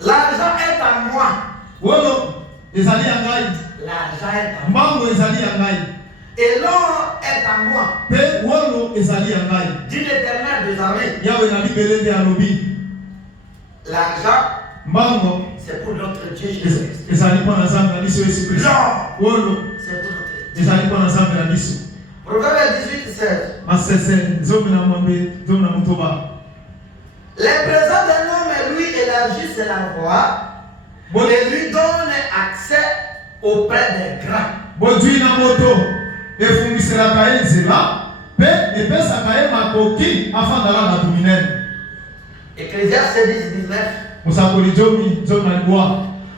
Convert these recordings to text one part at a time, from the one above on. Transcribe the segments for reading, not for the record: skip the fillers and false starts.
L'argent est à moi. L'argent est à moi. Et l'or est à moi. Dit l'Éternel des armées. L'argent, c'est pour notre Dieu Jésus-Christ. L'or, c'est pour notre Dieu. Proverbe 18:16. Les présents d'un homme lui élargissent la voie et lui donnent accès auprès des grands. Ecclésiaste 10:19.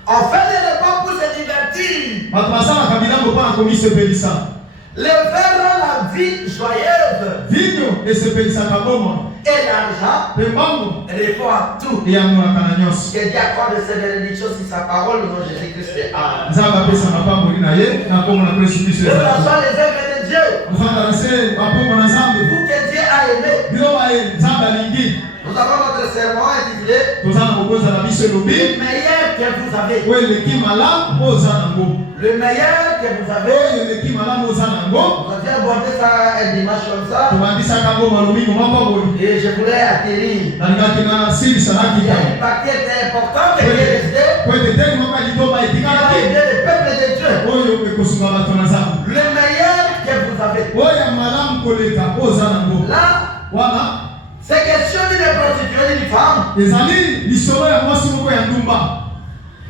On fait des repas pour se divertir. Le verre rend la vie joyeuse. Et l'argent répond à tout. Que Dieu accorde ses bénédictions sur sa parole au nom de Jésus-Christ. Amen. Que ce soit les œuvres de Dieu. Vous que Dieu a aimé. Nous avons notre sermon intitulé Le meilleur que vous avez. Le meilleur que vous avez. On va aborder ça un dimanche comme ça. Et je voulais atterrir. Il y a une partie importante qui est restée. Il a aidé le peuple de Dieu. Le meilleur que vous avez. Là, c'est question d'une prostituée, d'une femme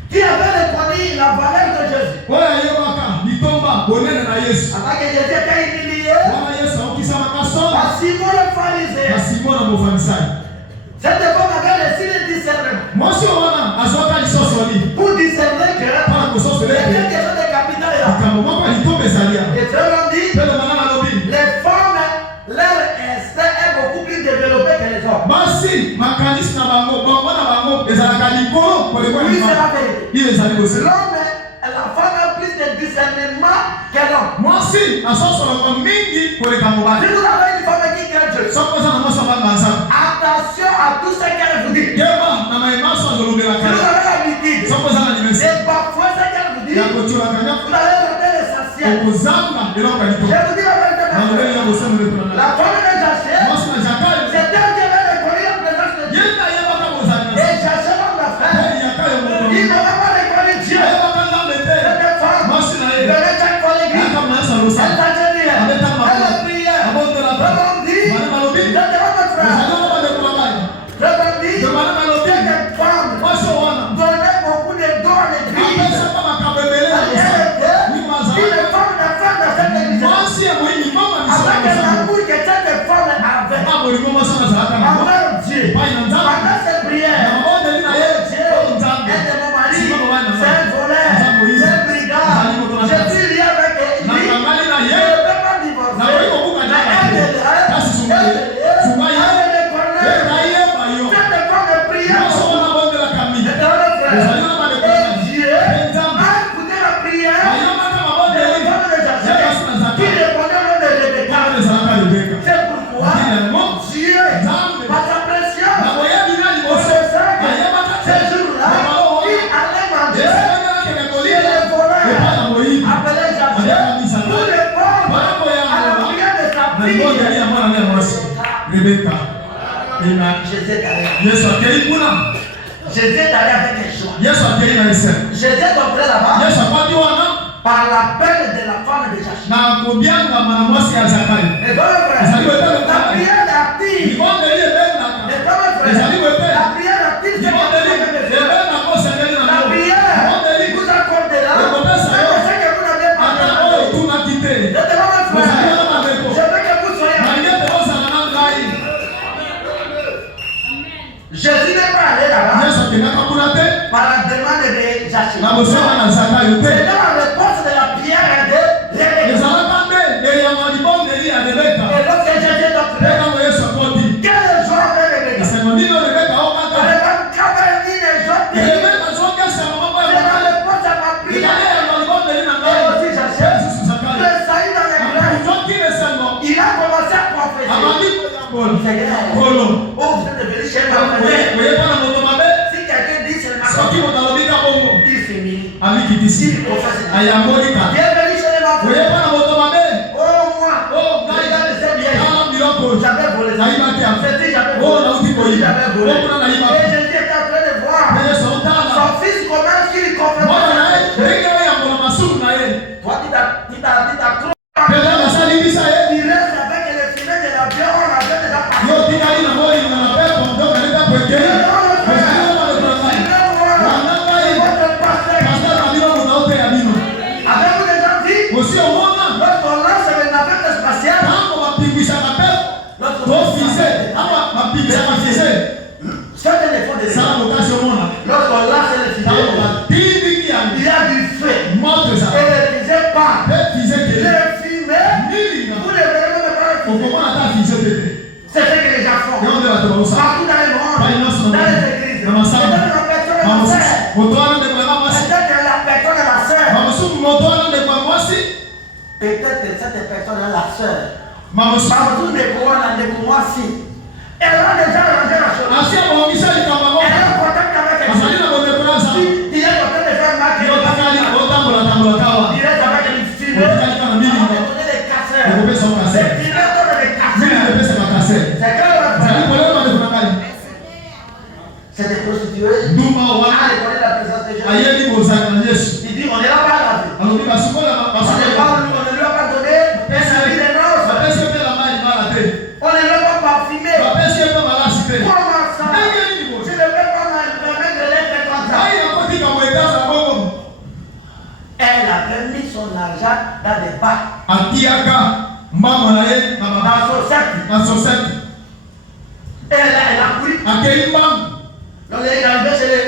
qui avait reconnu la valeur de Jésus. Avant que Jésus était humilié par Simon le pharisien, cette femme avait reçu le discernement pour discerner que c'est quelque chose de capital. Et frère dit, les femmes, leur instinct est beaucoup plus développé que les hommes. Oui, c'est la vérité. L'homme, la femme a plus de discernement que l'homme. Si vous avez une femme qui craint Dieu, attention à tout ce qu'elle vous dit. Si vous avez l'habitude de parfois ce qu'elle vous dit, vous allez noter l'essentiel. Je vous dis la vérité. La femme de Jachère, c'est elle qui avait reconnu la présence de Dieu. Et Jachère, l'homme d'affaires, il n'avait pas reconnu Dieu. Cette femme venait chaque fois à l'église. Elle t'a dit, elle priait. Je m'en dis, je te rends mon frère. Je m'en dis, cette femme donnait beaucoup de dons à l'église. Elle était une femme d'affaires dans cette église. Avec l'amour que cette femme avait envers Dieu. Pendant cette prière, Dieu est de mon mari, c'est un voleur, c'est un brigand. Je suis lié avec lui, je ne peux pas divorcer. Elle est connue. Cette femme de prière, et Dieu a écouté la prière de la femme de Jachère qui répondait au nom de Rebecca. C'est pourquoi Dieu, par sa pression, au sein que ce jour-là, il allait manger chez les voleurs appelés Jachère pour répondre à la prière de sa fille Rebecca. Jésus est allé avec un choix. Jésus est entré là-bas par l'appel de la femme de Jachère. Et bon, frère, la prière active. Et bon, frère, la prière active, c'est la prière vous accordera ce que vous n'avez pas fait. Je te rends mon frère, je veux que vous soyez Jésus n'est pas allé là-bas par la demande de Jachère. C'est dans la réponse de la prière de Rebecca. Et lorsque Jésus est entré, quelle joie avait Rebecca. difficile. Ayamolika. Bienvenue chez les mamans. Voyez pas la moto mabe. Oh moi. Oh, regarde ces biens. J'avais volé. J'avais volé. J'avais volé. Et Jésus était en train de voir. Son fils commence qu'il confesse. Toi, tu t'as trop. Il reste avec les filets de l'avion. On avait déjà Avez-vous déjà dit? Notre lance est une navette spatiale. C'est un défaut de lorsqu'on lance les filets, il y a du feu. Et ne disait pas. Les fumées, vous ne verrez même pas. C'est ce que les gens font. Partout dans le monde, dans les églises. C'est la personne de la sœur. Peut-être la personne de la sœur. Peut-être cette personne est la sœur. Partout de moi si. Elle a déjà arrangé la chose. Elle est en contact avec elle. Il est en train de faire marquer. Il est avec les filets. On va donner des casseurs. Les filets donnent des casseurs. C'est que c'est des prostituées. Elle connaît la présence de Jésus. Il dit on est là pas la vie. On ne lui a pas donné un service de noces. On ne lui a pas parfumé. Comment ça? Je ne vais pas me permettre de l'être comme ça. Elle avait mis son argent dans des bacs. Dans son sac. Elle a pris. Donc elle est arrivée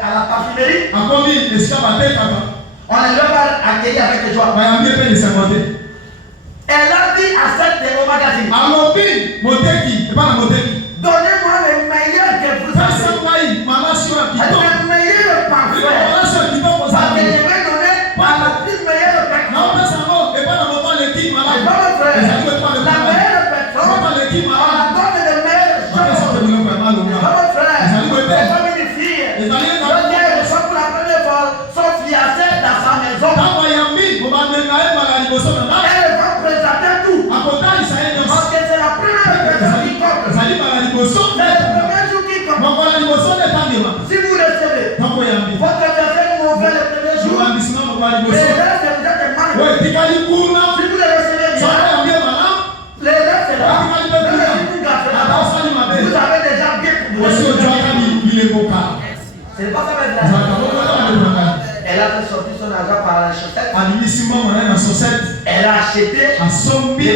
à la parfumerie. On ne lui a pas accueilli avec joie. Elle a dit à cette au magazine. Donnez-moi le meilleur que vous avez. Le meilleur parfum. Parce que je vais donner à la plus meilleure personne. Pas mon frère. La meilleure personne. On la donne le meilleur chose. Pas mon frère. C'est comme une fille. Lorsqu'elle reçoit pour la première fois son fiancé dans sa maison. Elle va présenter tout. Parce que c'est la première personne qui compte. C'est le premier jour qui compte. Si vous recevez, votre verset nous ouvre le premier jour. Les restes, vous êtes mal. Si vous le recevez bien, les restes, c'est là. Vous avez déjà bien pour vous. C'est pas ça maintenant. Elle a fait sortir son argent par la chaussette. Elle a acheté des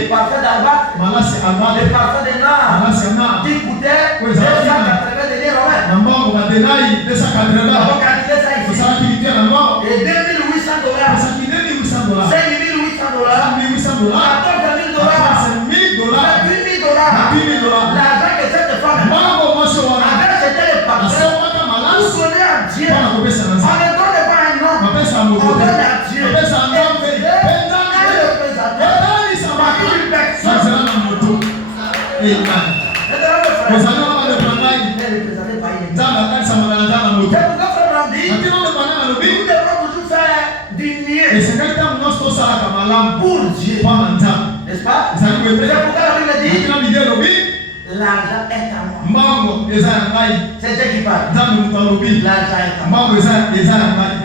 parfums d'Albat, des parfums de Nard, qui coûtaient 280 deniers romains. On va calculer ça ici. Et 2800 dollars. 5800 dollars. 14 000 dollars. 8 000 dollars. L'argent que cette femme avait acheté les parfums pour donner à Dieu. On ne donne pas un nom. On donne à Dieu. Et Dieu est représenté par une personne. Amen. Elle est représentée par une personne. C'est pourquoi frère dit, nous devons toujours faire du mieux pour Dieu. N'est-ce pas? C'est pourquoi la Bible dit, l'argent est à moi. C'est Dieu qui parle. L'argent est à moi.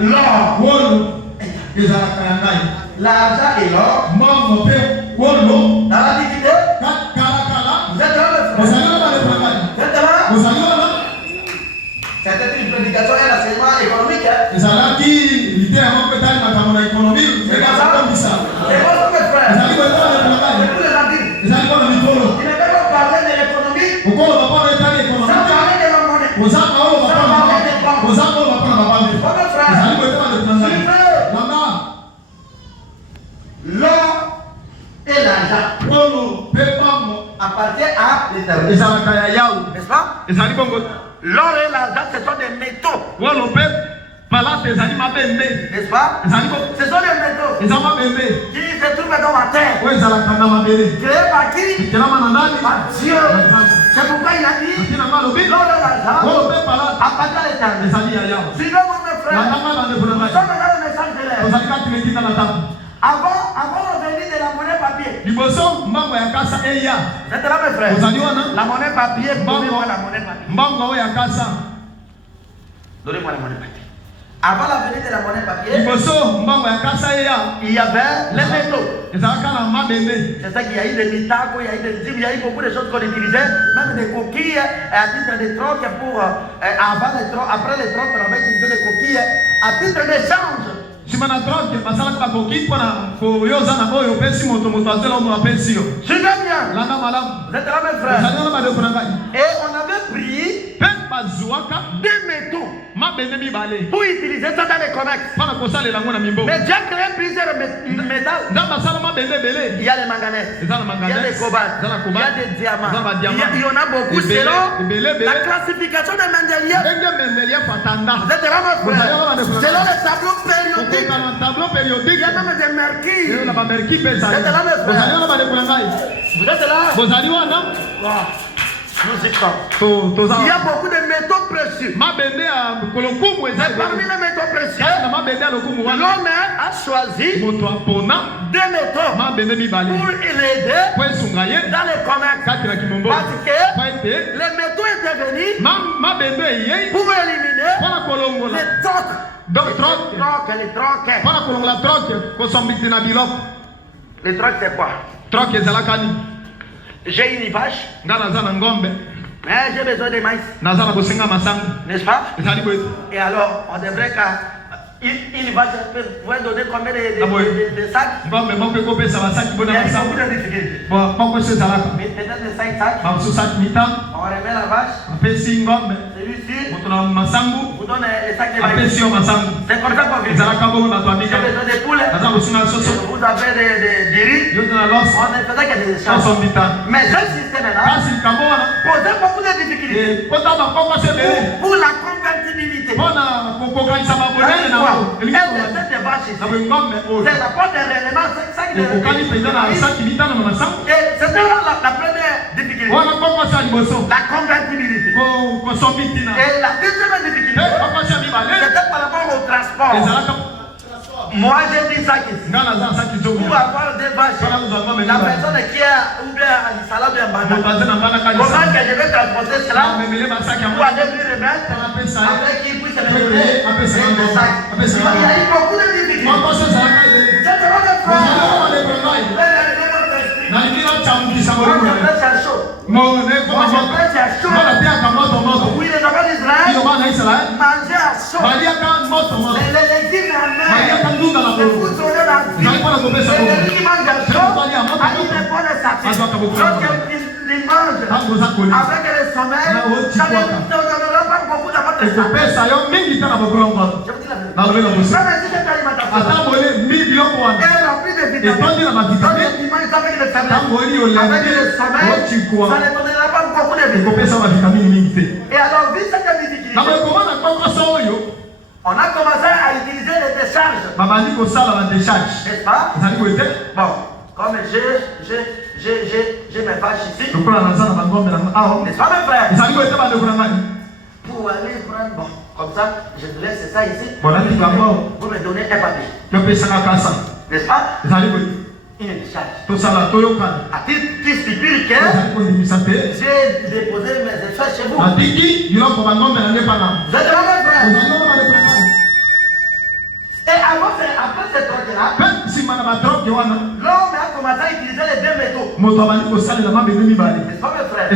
L'or est à moi. L'argent et l'or. Dans la dignité. Vous êtes là, le frère? Vous êtes là? C'était une prédication et un enseignement économique. C'est pas ça, mes frères. C'est pour les adultes. Il ne peut pas parler de l'économie sans parler de la monnaie. Sans parler des banques. Pas mes frères. L'or et l'argent appartiennent à l'Éternel. N'est-ce pas? L'or et l'argent, ce sont des métaux. N'est-ce pas? Ce sont des métaux qui se trouvent dans la terre. Créés par qui? Par Dieu. C'est pourquoi il a dit l'or et l'argent appartiennent à l'Éternel. Suivez-moi, mes frères, nous sommes dans le message de l'air. Avant la venue de la monnaie papier. C'était là mes frères. La monnaie papier, donnez-moi la monnaie papier. Donnez-moi la monnaie papier. Avant la venue de la monnaie papier, il y avait les métaux. C'est ça qu'il y a eu des mitacos, il y a eu des dîmes, il y a eu beaucoup de choses qu'on utilisait, même des coquilles à titre de troc pour après les trocs, on avait utilisé des coquilles à titre d'échange. Simana drogue basala kwa koki pona ko yoza na oyo pesi moto azela mo apesi yo. Je vais bien. Landa malam. Vous êtes là mes frères. Et on avait pris des métaux pour utiliser ça dans les commerces. Mais Dieu a créé plusieurs métals. Il y a les manganèses, il y a les cobaltes, il y a des diamants. Il y en a beaucoup selon la classification des Mendéliens. Vous êtes là mes frères. Selon les tableaux périodiques. Il y a même des mercures. Vous êtes là mes frères. Vous êtes là. Nous écoutons. Il y a beaucoup de métaux précieux. Mais parmi les métaux précieux, l'homme a choisi des métaux pour l'aider dans les commerces. Parce que les métaux étaient venus pour éliminer les trocs. Les trocs, c'est quoi? J'ai une vache, mais j'ai besoin de maïs. N'est-ce pas? Et alors, on devrait une vache pourrait donner combien de sacs? Il y a beaucoup de difficultés. Mais peut-être de 5 sacs. On remet la vache. Celui-ci vous donne les sacs de maïs. C'est comme ça qu'on vit. J'ai besoin de poules. Vous avez des riz. On ne faisait que des échanges. Mais ce système-là posait beaucoup de difficultés pour la convertibilité. C'est la porte des réellement 5 de et c'était la première difficulté. La convertibilité. Et la deuxième difficulté, c'était par rapport au transport. Moi j'ai dit ça ici. Pour avoir des vaches, la personne qui a ou bien à Salah bien Banda, comment que je vais transporter cela pour aller lui remettre avec qui puisse me donner des sacs. Il y a eu beaucoup de difficultés. C'est vraiment le problème. Oui, les enfants d'Israël mangeaient à chaud. Les légumes en mer, les fous sur la vie. Les légumes mangent à chaud, à une bonne satisfaction. Lorsqu'ils mangent avec le sommeil, ça ne donnera pas beaucoup d'avantages. Je vous dis la vérité. Même si cette alimentation est remplie de vitamines, donc les dimanches avec le sommeil, avec le sommeil, ça ne donnera pas beaucoup de vitamines. Et alors, vu cette difficulté, on a commencé à utiliser les décharges. N'est-ce pas? Bon, comme j'ai mes vaches ici. N'est-ce pas mes frères? Pour aller prendre, bon, comme ça, je te laisse ça ici. Vous me donnez un papier. N'est-ce pas? Une décharge. À titre spirituel, j'ai déposé mes effets chez vous. Vous êtes là, mes frères? Et après cette drogue-là, l'homme a commencé à utiliser les deux métaux. N'est-ce pas, mes frères? À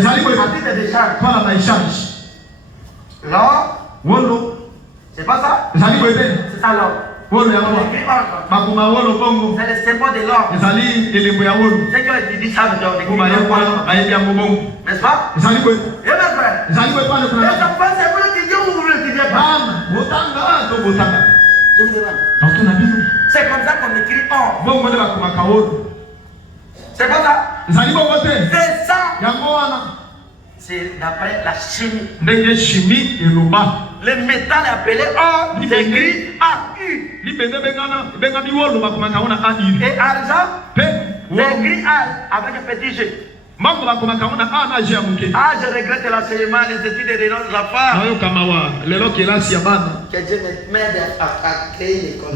titre de décharge. L'or, c'est pas ça? C'est ça l'or. C'est le symbole de l'or. Ceux qui ont étudié ça, n'est-ce pas? Et mes frères, et ça passe, c'est vous l'étudiez ou vous ne l'étudiez pas? Je vous demande. C'est comme ça qu'on écrit or. C'est pas ça? C'est ça. C'est d'après la chimie. Le métal est appelé or, c'est écrit AU. Et argent, c'est écrit A avec un petit G. je regrette l'enseignement, les études des nos enfants. Que Dieu m'aide à créer l'école.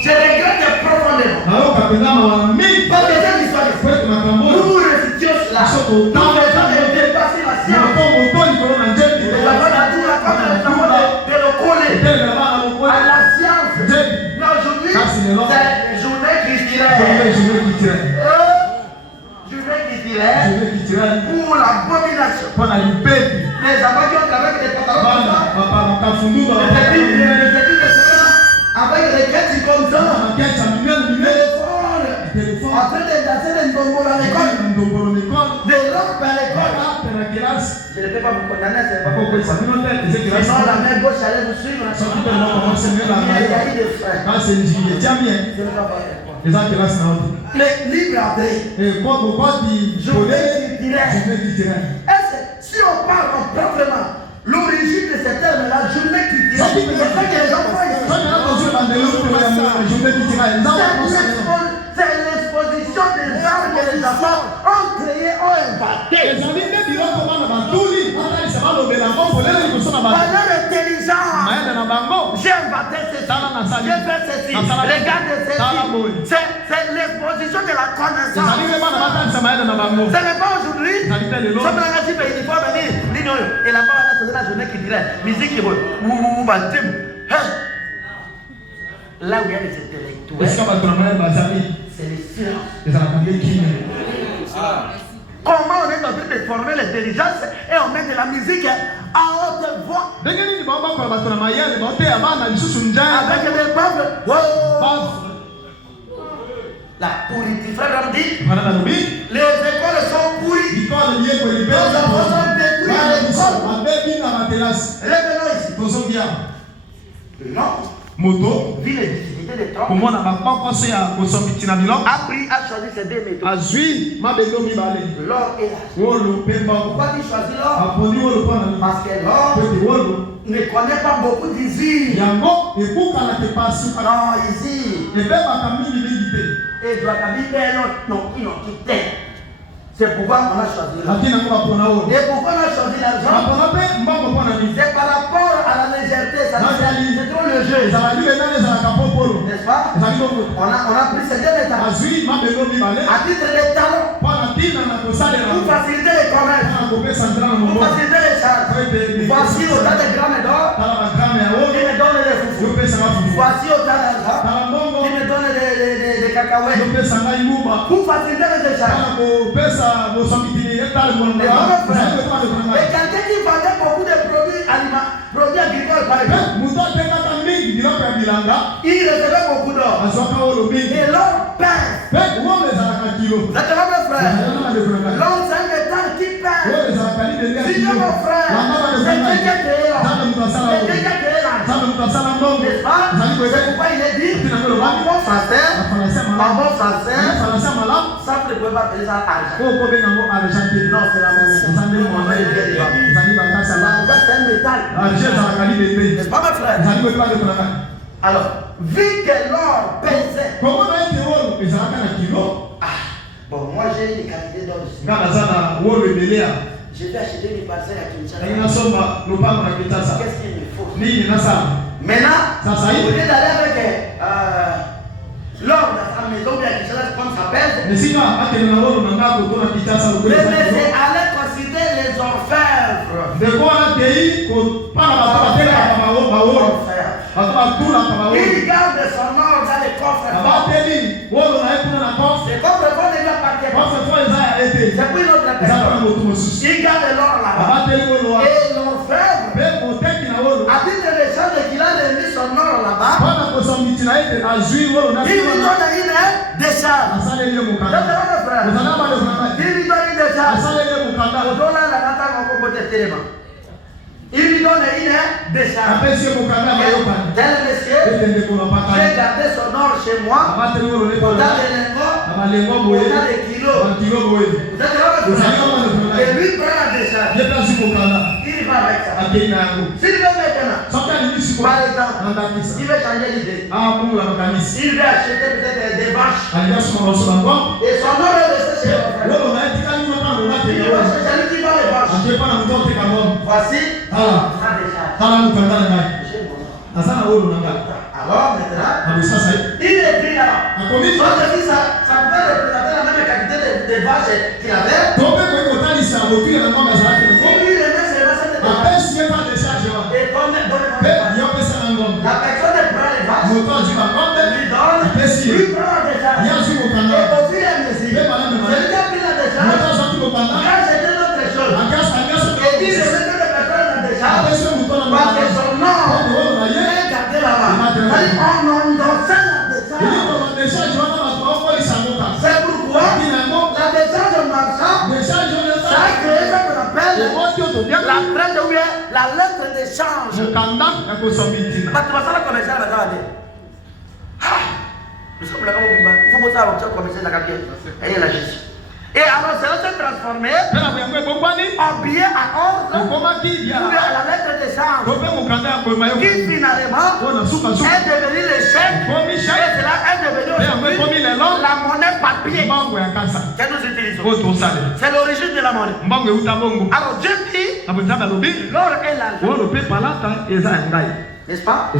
Je regrette profondément. Parce que cette histoire, nous récitions cela. Nous devons dépasser la science. De le coller à la science. Mais aujourd'hui, c'est journée culturelle. Journée culturelle pour la domination. Les enfants qui ont travaillé avec des pantalons avec les quêtes comme ça, en train de danser des bonbons à l'école, des lampes à l'école. Je ne peux pas vous condamner, c'est pas pourquoi ça. Sinon, la main gauche allait vous suivre. Il y a eu des frères. Je ne peux pas parler. Mais libre après. Journée culturelle. Si on parle proprement, l'origine de ce terme-là, journée culturelle, c'est que les enfants c'est l'exposition des arts que les enfants ont créé, ont inventé. Valeur intelligente. J'ai inventé ceci. J'ai fait ceci. Regardez ceci. C'est l'exposition de la connaissance. Ce n'est pas aujourd'hui. Et là-bas, c'est la journée qui dirait musique qui là où il y a les intellectuels, c'est les sciences. Comment on est en train de former l'intelligence et on met de la musique à haute voix avec des peuples. La politique, frère dit, les écoles sont pourries. Les enfants sont détruits à l'école. Revenons ici. Non. Moto, vu les difficultés des temps, comment on a pas pensé à consommer Tinamilon? Appris à choisir ces deux méthodes. Azui, ma belle mi balé. L'or et l'argent. Pourquoi tu choisis l'or? Parce que l'or ne connaît pas beaucoup d'usines. Non, ici. Et doit non, ils n'ont quitté. C'est pourquoi on a choisi l'argent. Et pourquoi on a choisi l'argent? C'est par rapport à la légèreté, c'est trop le jeu. N'est-ce pas? On a pris ces deux méthodes. À titre de talent. Pour faciliter les commerces. Pour faciliter les charges. Voici autant de grammes d'or. Qui me donne les foufous. Voici autant d'argent. Qui me donne des cacahuètes. Pour faciliter les échanges. Et quelqu'un qui vendait beaucoup de produits agricoles par exemple, il recevait beaucoup d'or. Et l'or pèse. Vous êtes là mes frères? L'or c'est un métal qui pèse. Si Dieu mon frère, c'est Dieu qui a créé l'or. C'est Dieu qui a créé l'argent. N'est-ce pas? C'est pourquoi il est dit en bon français, ça ne peut pas appeler ça argent. Non, c'est la monnaie. C'est un métal. N'est-ce pas mes frères? Alors, vu que l'or pesait. Bon, moi j'ai des quantités d'or ici. Je vais acheter des parcelles à Kinshasa. Qu'est-ce qu'il me faut? Maintenant, au lieu d'aller avec l'or dans sa maison, bien Kinshasa, comme ça pèse. Mais c'est aller considérer les orfèvres. Il garde son or dans les coffres. Les coffres vont déjà partir. C'est pour une autre personne. Il garde l'or là-bas. Et l'orfèvre, à titre de chance qu'il a remis son or là-bas, il lui donne une décharge. Il lui donne une décharge. Il lui donne une décharge. Tel monsieur, j'ai gardé son or chez moi. On a des lingots, on a des kilos. Vous êtes là? Et lui prend la décharge. Il va avec ça. S'il veut maintenant, Par exemple, il veut changer d'idée. Il veut acheter peut-être des vaches. Et son nom est resté chez le frère. Il va chercher celui qui vend les vaches. Voici la décharge. Alors maintenant, il est pris là. Donc dit ça pouvait représenter la même quantité de vaches qu'il avait. Il lui remet ses vaches. Et comme la personne prend les vaches, lui donne, lui prend la décharge. Et au fur et à mesure, celui qui a pris la décharge, quand c'était notre chose, et il remet que les personnes la décharge, parce que son nom est gardé là-bas. C'est-à-dire on endossait la décharge. C'est pourquoi la décharge marchande, ça a créé ce qu'on appelle la traite ou bien la lettre d'échange. Parce que ça, la commerciale va dire. Nous sommes là-bas au Bimba. Il faut que ça soit commercial dans la cabienne. Et la gestion. Et alors, ça s'est transformé en billet à ordre ou bien à la lettre d'échange qui finalement est devenu le chèque et cela est devenu aujourd'hui la monnaie papier que nous utilisons. C'est l'origine de la monnaie. Alors Dieu dit, l'or est l'argent. N'est-ce pas?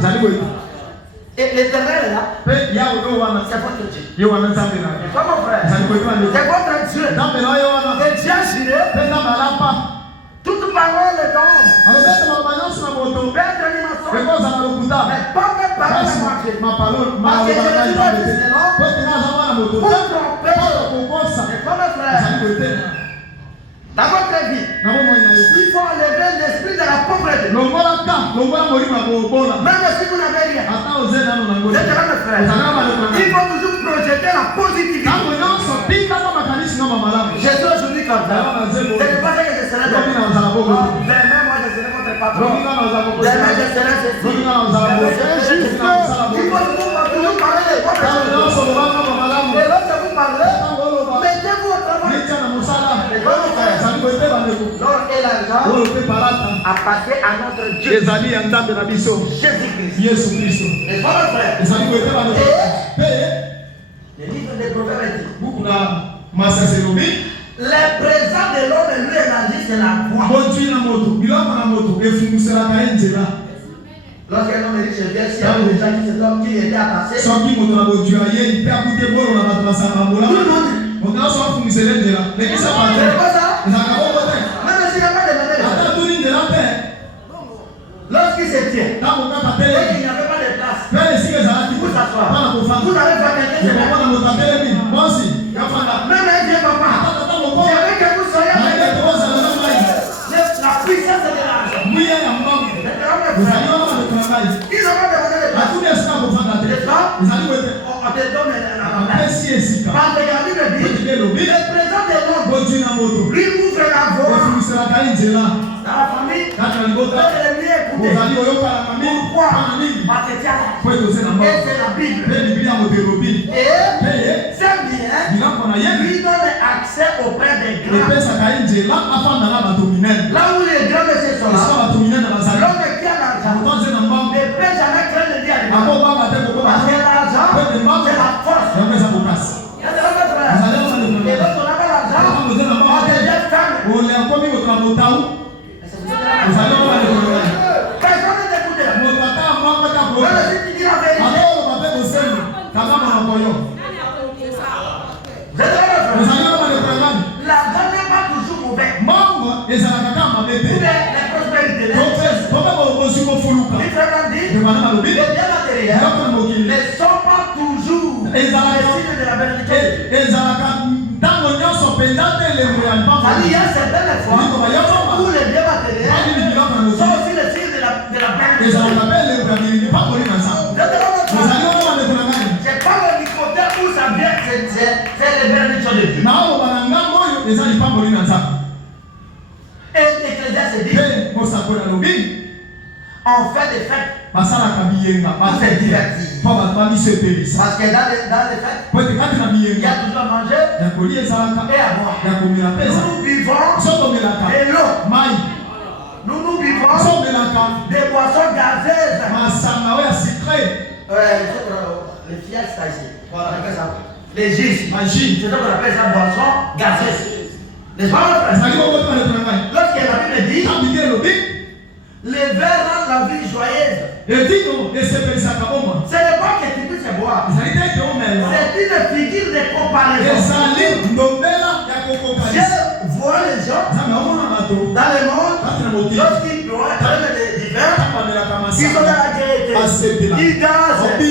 Et l'éternel est là. C'est votre Dieu. C'est mon frère. C'est votre Dieu. Et Dieu a juré. Toute parole est d'homme. Père de l'immense. Mais pas mes paroles à moitié. Parce que je dois dire cela. Pour tromper. C'est comme frère. Dans votre vie, il faut enlever l'esprit de la pauvreté. Même si vous n'avez rien, il faut toujours projeter la positivité. Je suis aujourd'hui comme ça. Ce n'est pas ça que je serai demain. Demain, moi je serai votre patron. Demain, je serai ceci. Il faut toujours parler de votre chose. Et lorsque vous parlez, mettez-vous au travail. L'or et l'argent appartient à notre Dieu. Jésus-Christ. Et votre frère. Le livre des Proverbes dit. Les présents de l'homme et lui élargit, c'est la voix. Lorsqu'un homme est riche, vient ici, il y a des gens qui se donnent, qui étaient attaché. Tout le monde. C'est pas ça? Même s'il n'y a pas de manière. Lorsqu'il se tient, et qu'il n'y avait pas de place pour s'asseoir, vous allez faire quelqu'un de même un vieux papa. J'aimerais que vous soyez avec la puissance de l'argent. Ils n'ont pas demandé de place. On te donne la place. Quand regardez le but, le présent de l'homme lui ouvre la voie dans la famille. Pourquoi? Parce que et c'est la Bible. Et c'est bien, lui donne accès auprès des grands. Là où les grands messieurs sont là, l'homme qui a l'argent ne peut jamais craindre de dire parce que l'argent, c'est la force. Et lorsqu'on n'a pas l'argent, on devient faible. Personne ne t'écoute. Même si tu dis la vérité. L'argent n'est pas toujours mauvais. Les prospérités. Les biens matériels ne sont pas toujours les signes de la bénédiction. Il y a certaines fois où les biens matériels sont aussi les signes de la bénédiction. C'est pas le côté où ça vient, c'est les bénédictions de Dieu. Et l'Ecclésiaste dit, on fait des fêtes. On s'est diverti. Parce que dans les fêtes, il y a toujours à manger et à boire. Nous buvons de l'eau. Nous buvons alcool, des boissons gazeuses. Les filles, c'est ici. Voilà, les jus. C'est ce qu'on appelle ça boisson gazeuse. N'est-ce pas, mon frère? Lorsque la Bible dit, les verres rendent la vie joyeuse. Ce n'est pas que tu puisses boire. C'est une figure de comparaison. Je vois les gens dans le monde, lorsqu'ils boivent des verres, ils sont dans la gaieté, ils dansent. Et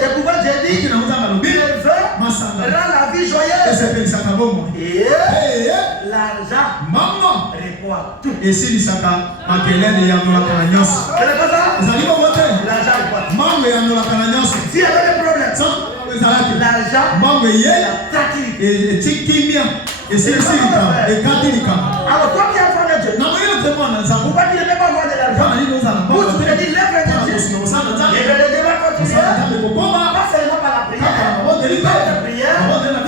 c'est pourquoi j'ai dit, les verres rendent la vie joyeuse. Et l'argent répond tout. Et si il s'appelle Makelele Yamula Kananyos, L'argent répond tout. S'il y avait des problèmes, l'argent, la tranquillité. et Tikimia, et c'est et Katilika. Alors, toi qui es enfant de Dieu, pourquoi tu ne peux pas avoir de l'argent? Vous te dites, lève le Dieu. Et le débat continue. Pas seulement par la prière. Par la prière, fera venir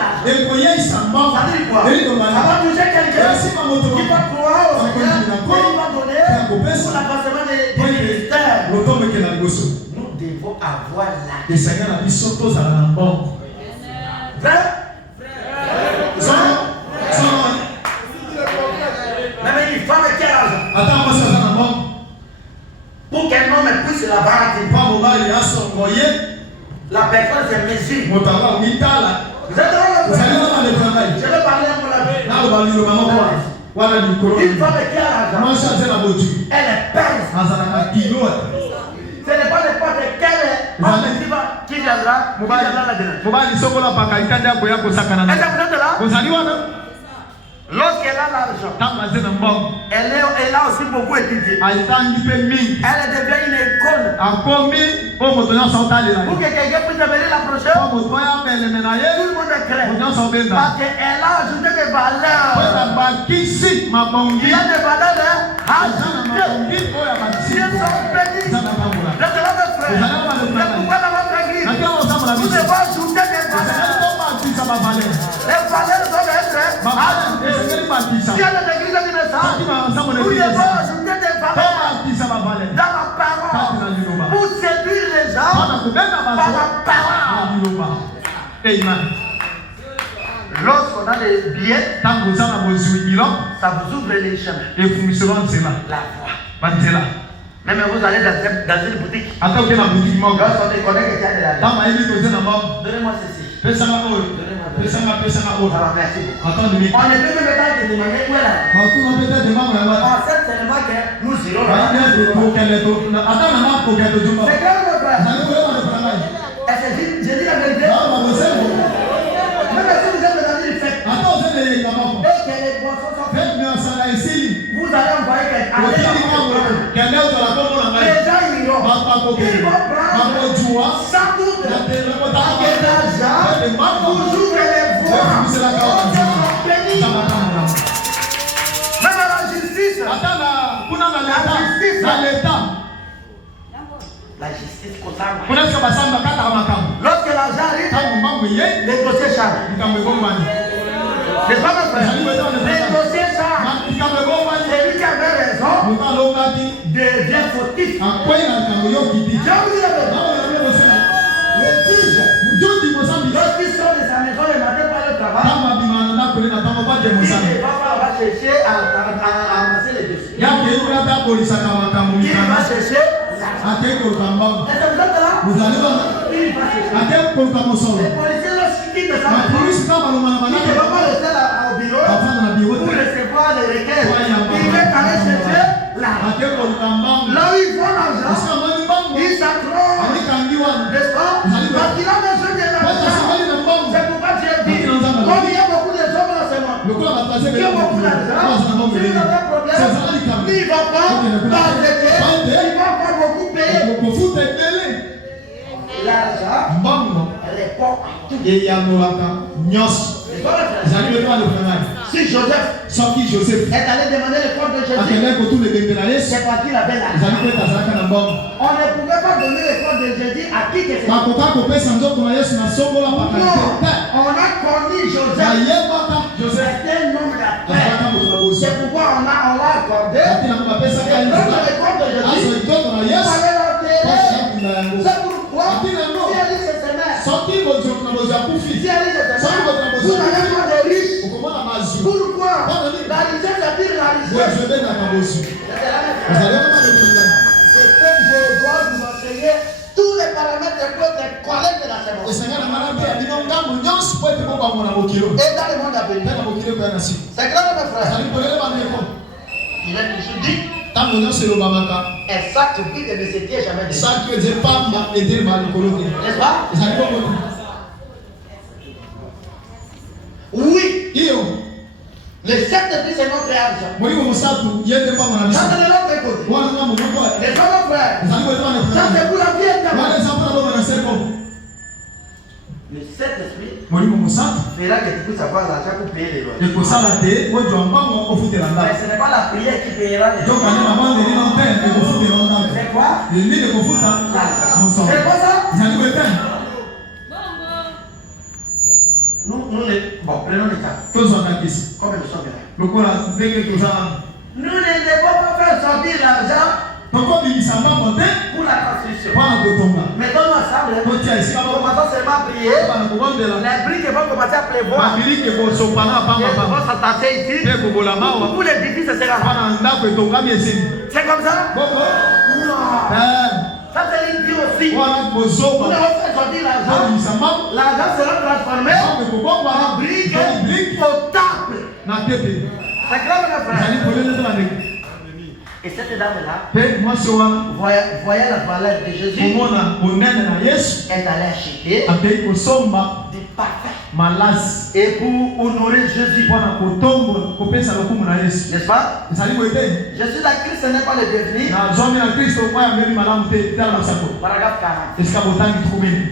l'argent. Ça dit quoi? Ça va toucher quelqu'un qui va croire au Seigneur, qui va donner pour l'avancement des ministères. Nous devons avoir l'argent. Vrai? Même une femme qui a l'argent. Pour qu'un homme puisse la vendre, la personne se mesure. Vous êtes dans le je vais parler un peu la vie. Une femme qui a l'argent, elle est perse. Ce n'est pas n'importe quel homme qui viendra la donner. Est-ce que vous êtes là? Lorsqu'elle a l'argent, elle a aussi beaucoup étudié. Elle devient une icône. Pour que quelqu'un puisse venir l'approcher, tout le monde est clair. Parce qu'elle a ajouté des valeurs. Il y a des valeurs ajoutées. Dieu sont bénis. C'est pourquoi dans votre église, nous devons ajouter des valeurs. Les valeurs doivent être ajoutées. S'il y a des églises de naissance, nous devons ajouter des valeurs dans la parole pour séduire les gens par la parole. Amen. Lorsqu'on a des billets, ça vous ouvre les chemins. La voie. Même vous allez dans une boutique. Lorsqu'on te connaît que tu as de l'argent, donnez-moi ceci. Merci beaucoup. On ne peut même pas te demander où est l'argent. On sait seulement que nous irons là. C'est clair, mon frère. J'ai dit la vérité. Même si vous êtes dans une fête, et que les boissons sont faites, vous allez envoyer quelqu'un. Les gens iront. Ils vont prendre sans doute l'argent pour ouvrir les voies. Même à la justice. La justice concerne. Lorsque l'argent arrive, les dossiers changent. C'est pas mon frère. Les dossiers changent. Celui qui avait raison devient fautif. Je vous dis la vérité. Les juges, lorsqu'ils sortent de sa maison le matin par le travail, il ne va pas chercher à ramasser les dossiers. Il va chercher l'argent. Est-ce que vous êtes là? Il va chercher. Les policiers, lorsqu'ils quittent sa maison, il ne va pas rester au bureau pour recevoir les requêtes. Il va aller chercher l'argent. Là où il voit l'argent, il s'accroche. N'est-ce pas? Parce qu'il a besoin de l'argent. C'est pourquoi Dieu dit, comme il y a beaucoup de gens dans ce monde qui ont beaucoup d'argent, s'il y a un problème, il ne va pas s'arrêter, il va pas beaucoup payer. L'argent répond à tout. Si Joseph est allé demander le corps de Jésus, c'est parce qu'il avait l'argent. On ne pouvait pas donner le corps de Jésus à qui que ce soit. On a connu Joseph. C'est un homme d'affaires. C'est pourquoi on l'a accordé, les prendre le corps de Jésus, c'est pourquoi, si elle dit c'est ses mères, si elle dit c'est ses mères, vous n'avez pas de riches. Pourquoi? La richesse, c'est dire la richesse. C'est que je dois vous enseigner tous les paramètres de votre collecte de la semence. Et dans le monde à venir. C'est clair, mes frères. Il est toujours dit. Et ça, tu pries de ne se tient jamais de ça. N'est-ce pas? Oui. Le 7 de plus, c'est notre argent. Ça, c'est de l'autre côté. Les autres frères. Ça, c'est pour la vie éternelle. Le Saint-Esprit fera que tu puisses avoir l'argent pour payer les lois. Mais ce n'est pas la prière qui payera les lois. C'est quoi? C'est quoi ça? Nous bon, prenons le cas. Comme nous sommes là. Nous ne devons pas faire sortir l'argent pour la construction. Mettons-nous ensemble. Commençons seulement à prier. Les briques vont commencer à pleuvoir. Ils vont s'attarder ici. Pour l'édifice, ce sera. C'est comme ça? Non. Ça c'est l'idée aussi. Vous devez faire sortir l'argent. L'argent sera transformé en briques potables. C'est grave, mes frères. Et cette dame-là, voyant la valeur de Jésus, est allée acheter du parfum. Et pour honorer Jésus, n'est-ce pas? Jésus la Christ n'est pas le devenir. Paragraphe 40.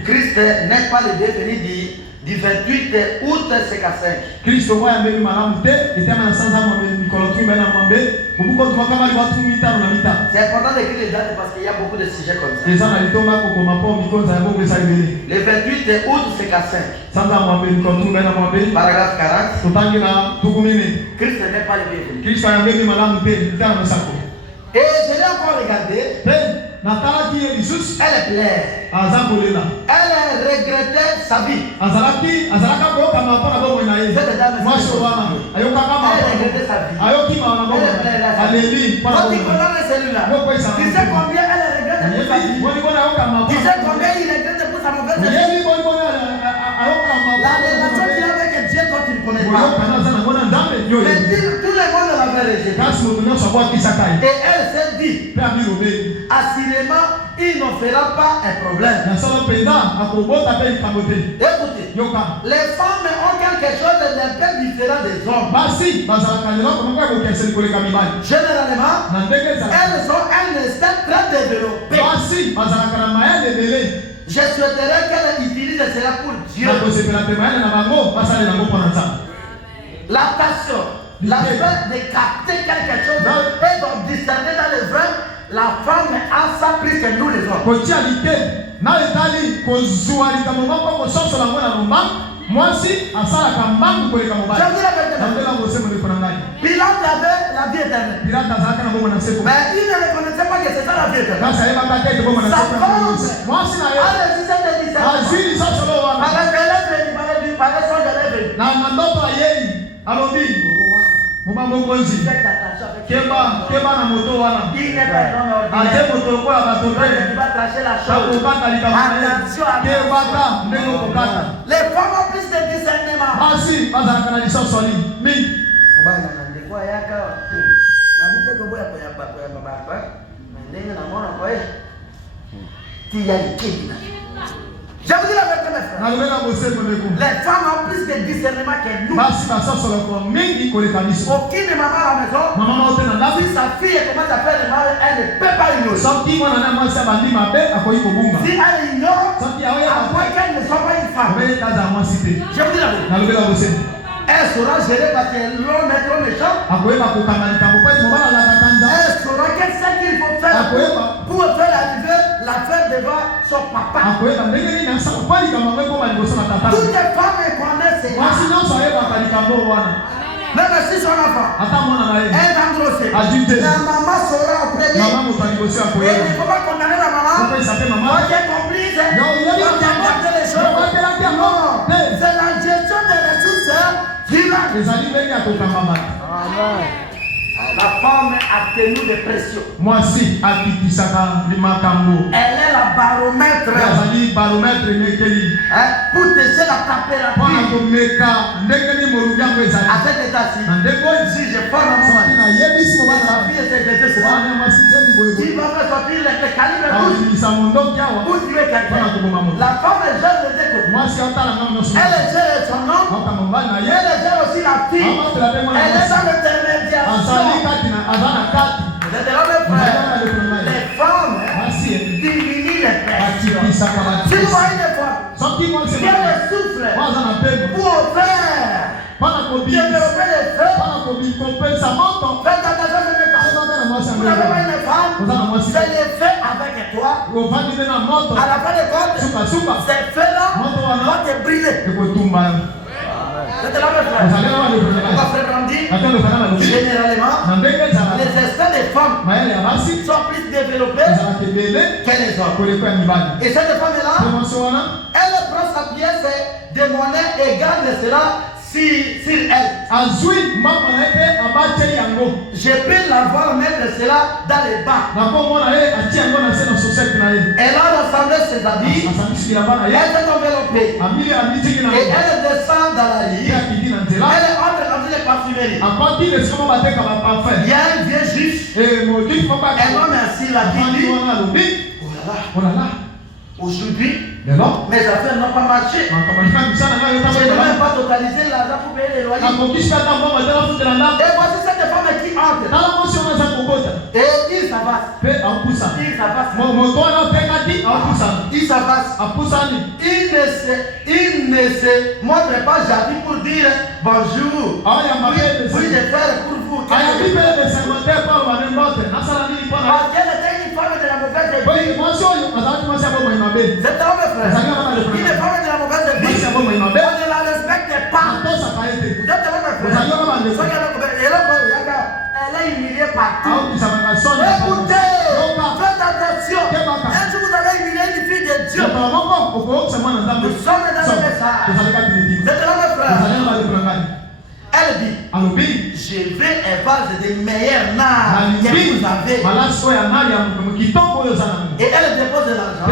Christ n'est pas le devenir du 28 août 55. C'est important d'écrire les dates parce qu'il y a beaucoup de sujets comme ça. Le 28 août 55. Paragraphe 40. Christ n'est pas le bienvenu. Et je l'ai encore regardé. Elle plaît. Elle regrettait sa vie. Cette dame, elle regrettait sa vie. Elle plairait sa vie. Quand il connaît celui-là, tu sais combien elle regrette pour sa vie? Tu sais combien il regrette pour sa mauvaise vie? La relation qu'il a avec Dieu, toi tu ne connais pas. Mais tout le monde l'avait rejeté. Et elle s'est dit, assurément, il n'en fera pas un problème. Écoutez, les femmes ont quelque chose d'un peu différent des hommes. Généralement, elles ont un instinct très développé. Je souhaiterais qu'elle utilise cela pour Dieu. L'attention, la fait de capter quelque chose et de discerner dans les vrais. La femme a ça plus que nous les hommes. Pilate avait la vie éternelle. Mais il ne reconnaissait pas que c'est ça la vie éternelle. Sa femme a résisté de discernement. Par son de Keba na moto wana. Il n'est pas dans l'ordinaire. Il va tracher la chose. Attention à les femmes ont plus de discernement. Je vous dis la vérité, mes frères. Les femmes ont plus de discernement que nous. Aucune maman à la maison, si sa fille commence à faire le mal, elle ne peut pas ignorer. Si elle ignore, après qu'elle ne soit pas une femme. Je vous dis la vérité. Elle saura gérer parce que l'homme est trop méchant. Elle saura qu'est-ce qu'il faut faire pour faire arriver l'affaire devant son papa. Toutes les femmes connaissent cela. Même si son enfant ata mwana na ye est engrossé, adulte la maman sera au premier. mama moto alibosi Et akoyeba il ne faut pas condamner la maman. pourquoi il s'appelle maman Quand tu es complice, yo yebi quand tu as gardé les choses. Non, c'est la gestion des ressources humaines. ezali ndenge ya kokamba bato. La femme a tenu de pression. Mwasi akitisaka limakambo. Elle est la baromètre. Yazali baromètre nekeli. Pour tester la température. Wana komeka ndenge ni molungango ezali. À cet état-ci. Ndeko Si je parle à mon mari. na yebisi mo bana. La fille est exécutée, c'est ça. Wana mwasi zendi boye. Il va faire sortir les calibres tous. Awisa mondo kyawa. Pour tuer quelqu'un. La femme est jeune de déco. Mwasi atala ngamo so. Elle est jeune son nom. Wakamobana ye. Elle est jeune aussi la fille. Elle est dans l'intermédiation. Azali kati na azana kati. Vous êtes là mes frères. Les femmes diminuent les pressions. Si vous voyez des femmes qui ont le souffle pour faire développer les feux, faites attention à ce vous n'avez pas une femme, c'est les feux avec toi. À la fin des comptes, ces feux-là vont te brûler. C'est là mes frères. On va faire grandir. Généralement, les esprits des femmes sont plus développés que les hommes. Et cette femme-là, elle prend sa pièce de monnaie et garde cela sur elle. Je peux l'avoir mettre cela dans les bas. Elle a rassemblé ses habits. Elle s'est enveloppée. Et elle descend dans la rue. Elle entre dans les parfumeries. Il y a un vieux juif. Un homme assis là qui dit, oh là là, aujourd'hui, mes affaires n'ont pas marché. Je n'ai même pas totalisé l'argent pour payer les loyers. Et voici cette femme qui entre. Et il s'avance. Il s'avance. Il ne se montre pas gentil pour dire bonjour. Oui, je fais pour vous. Parce qu'elle était une femme de la mauvaise vie. C'est un homme frère. Il est femme de la mauvaise vie. On ne la respecte pas. Vous êtes un homme frère. Elle est humiliée partout. Écoutez, faites attention. Un jour vous allez humilier une fille de Dieu. Nous sommes dans le message. Vous êtes un homme frère. Elle dit, je veux un vase de meilleurs nards que vous avez. Et elle dépose l'argent.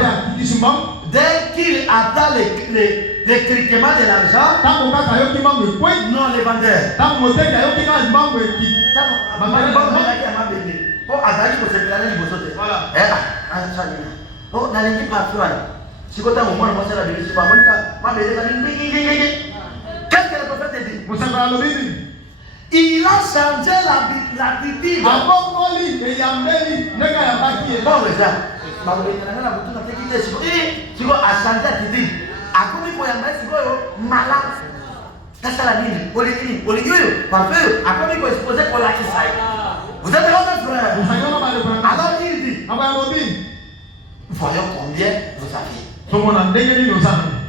Dès qu'il attend le criquement de l'argent, non, les vendeurs. Qu'est-ce que le prophète dit? Il a changé l'attitude. Bon, tu vas changer l'attitude. A comme il faut y avoir malade. C'est ça la ligne. Vous êtes là, frère. Alors il dit, voyons combien vous avez.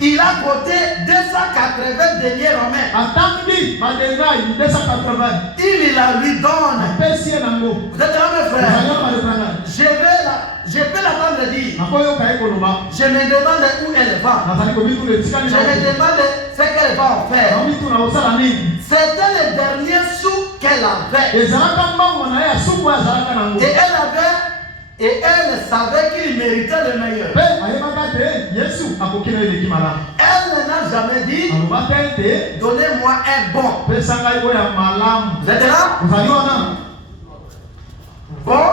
Il a coté 280 deniers romains. Il la lui donne. Vous êtes là, mes frères. Je peux l'attendre dire. Je me demande où elle va. Je me demande ce qu'elle va en faire. C'était le dernier sou qu'elle avait. Et elle savait qu'il méritait le meilleur. Elle n'a jamais dit, donnez-moi un bon. Vous êtes là? Bon.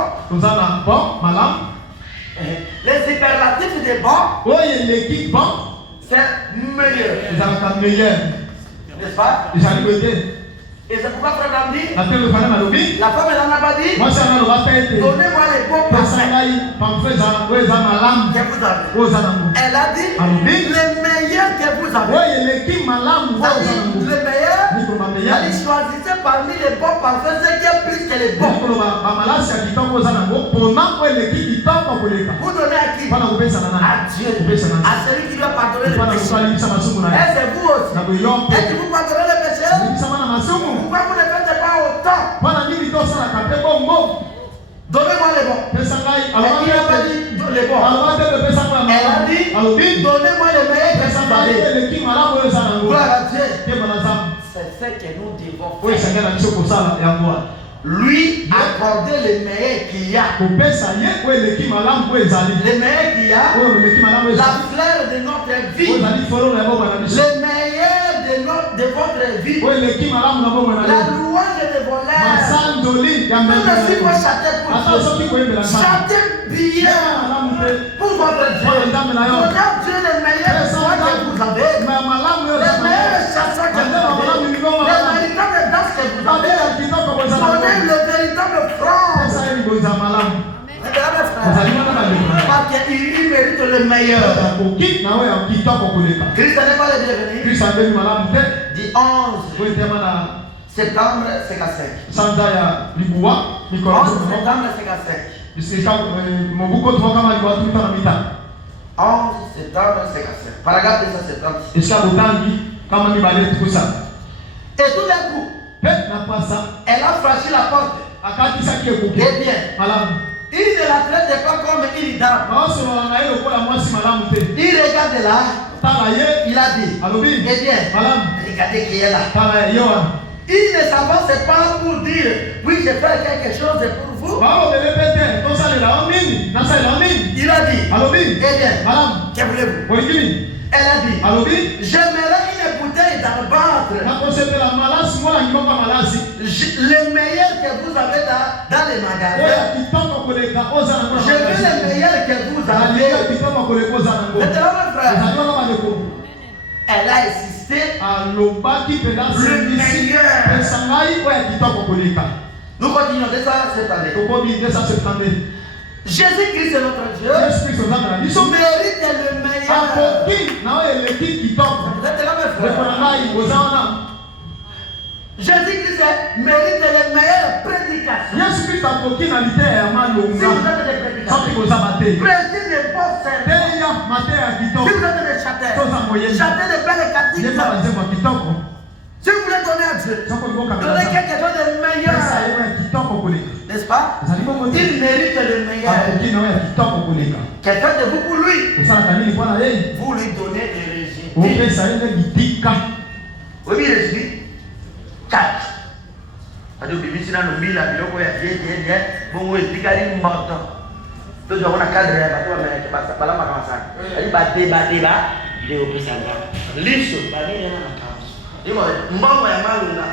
Les superlatifs de bon, c'est meilleur. N'est-ce pas? Et c'est pourquoi frère Damdi, la femme elle n'a pas dit, donnez-moi les bons parfums que vous avez. Elle a dit, le meilleur que vous avez. Le meilleur, elle choisissait parmi les bons parfums ce qui est plus que les bons. Vous donnez à qui? À Dieu. À celui qui doit pardonner les péchés. Et c'est vous aussi. Est-ce que vous pardonnez les péchés? Pourquoi vous ne faites bongo. Donnez-moi les bons. Elle n'a pas dit les bons. Elle a dit donnez-moi les meilleurs que vous avez. Gloire à Dieu. C'est ce que nous devons faire. Lui accorder les meilleurs qu'il y a. Les meilleurs qu'il y a. La fleur de notre vie. Les meilleurs de votre vie. La louange de vos lèvres. Même si vous chantez pour Dieu, chantez bien pour votre Dieu. Donnez à Dieu les meilleurs soins que vous avez. Les meilleures chansons que vous avez. Les véritables danses que vous avez. Donnez le véritable France. Parce qu'il mérite le meilleur. Christ n'est pas le bienvenu. Du 11 septembre 55. 11 septembre 55. 11 septembre 55. Paragraphe 270. Et tout d'un coup, elle a franchi la porte. Eh bien, il ne la traite pas comme une dame. Il regarde là. Il a dit, eh bien, regardez qui est là. Il ne s'avance pas pour dire, oui, je fais quelque chose pour vous. Il a dit, eh bien, que voulez-vous? Elle a dit, j'aimerais une bouteille d'albâtre. Le meilleur que vous avez dans les magasins. Je veux le meilleur que vous avez. Maintenant, mon frère, elle a insisté. Le meilleur. Nous continuons de ça cette année. Jésus-Christ est notre Dieu. Il mérite le meilleur. Jésus-Christ mérite les meilleures prédications. Si vous êtes des prédicateurs, prêchez des bons sermons. Si vous êtes des chanteurs, chantez des belles cantiques. Si vous voulez donner à Dieu, donnez quelque chose de meilleur. N'est-ce pas? Il mérite le meilleur. Quelqu'un de vous pour lui. Vous lui donnez des résultats. Oui, les résultats. 4. C'est-à-dire que si nous mis la biloko ya bien, bon, oui, pikali morto. Donc, on a cadre ya bato ba qui passe pas là ma kansa. Ali ba débat de opesanga. Liso ba ni na kansa. Imo mama ya malunga,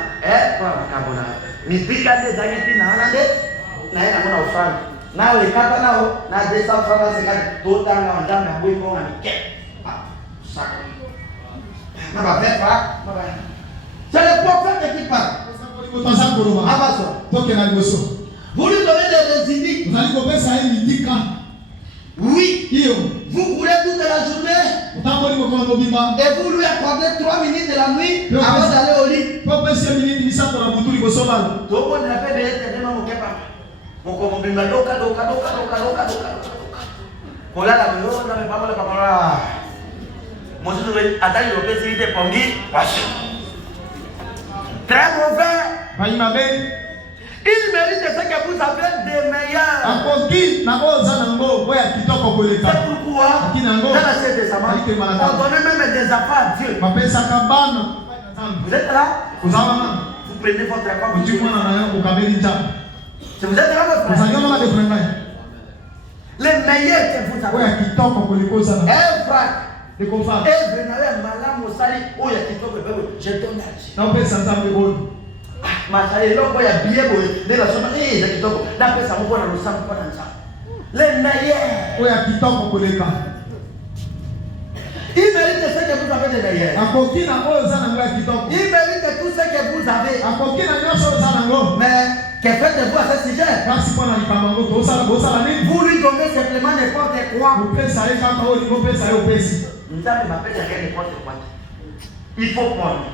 kwa makabona. Ni pikali zangeti na alande na ina mona ufrani. Na we kapa nao na 200 francs sekati totanga ndanga ngoi ko ngani ke. Saka. Na ba pepa, na ba. C'est le prophète qui parle. Vous lui donnez des indices. Oui. Vous courez toute la journée. Et vous lui accordez 3 minutes de la nuit avant d'aller au lit. Tout le monde a fait des lettres. Très mauvais. Il mérite ce que vous avez de meilleur. C'est pourquoi dans la chaîne des Samans, on donne même des affaires à Dieu. Vous êtes là? Vous prenez votre accord. Si vous êtes là, votre frère, les meilleurs que vous avez. Un frère. Je donne à Dieu. Les meilleurs. Il mérite ce que vous avez de meilleur. Il mérite tout ce que vous avez. Mais que faites-vous à ce sujet? Vous lui donnez simplement n'importe quoi. Il faut prendre.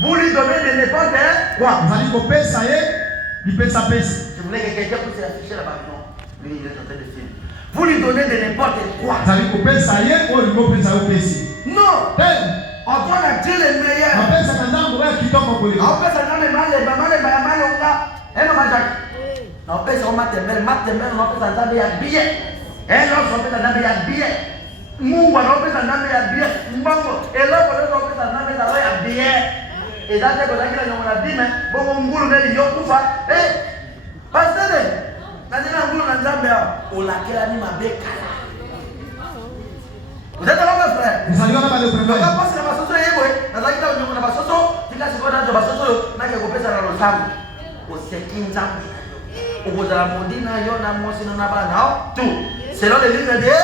Vous lui donnez de n'importe quoi. Je voulais que quelqu'un puisse afficher là-bas. Non, lui il est en train de filmer. Vous lui donnez de n'importe quoi. Non. On donne à Dieu le meilleur. On pesa na nzambe oyo kitoko koleka. On pesa na malemba ya malonga. Mama Jacques. On pesa matembele on pesa nzambe ya billet. On pesa nzambe ya billet. Mungu anapesa nzambe ya billet. Mbongo eloko leo pesa nzambe ya billet. Ezate ko lakila nyongo na dime bongo ngulu ndeli yokufa. Pasteur. Nazina ngulu na nzambe ya olakela ni mabeka. Vous êtes là, mon frère? Vous allez voir le problème. On va passer la basoso yebwe. Nazaki ta nyongo na basoso. Tika sikona nzo basoso na ke kopesa na losambu. Osekinza. Okozala mondina yo na mosi na bana. Tout. Selon les livres de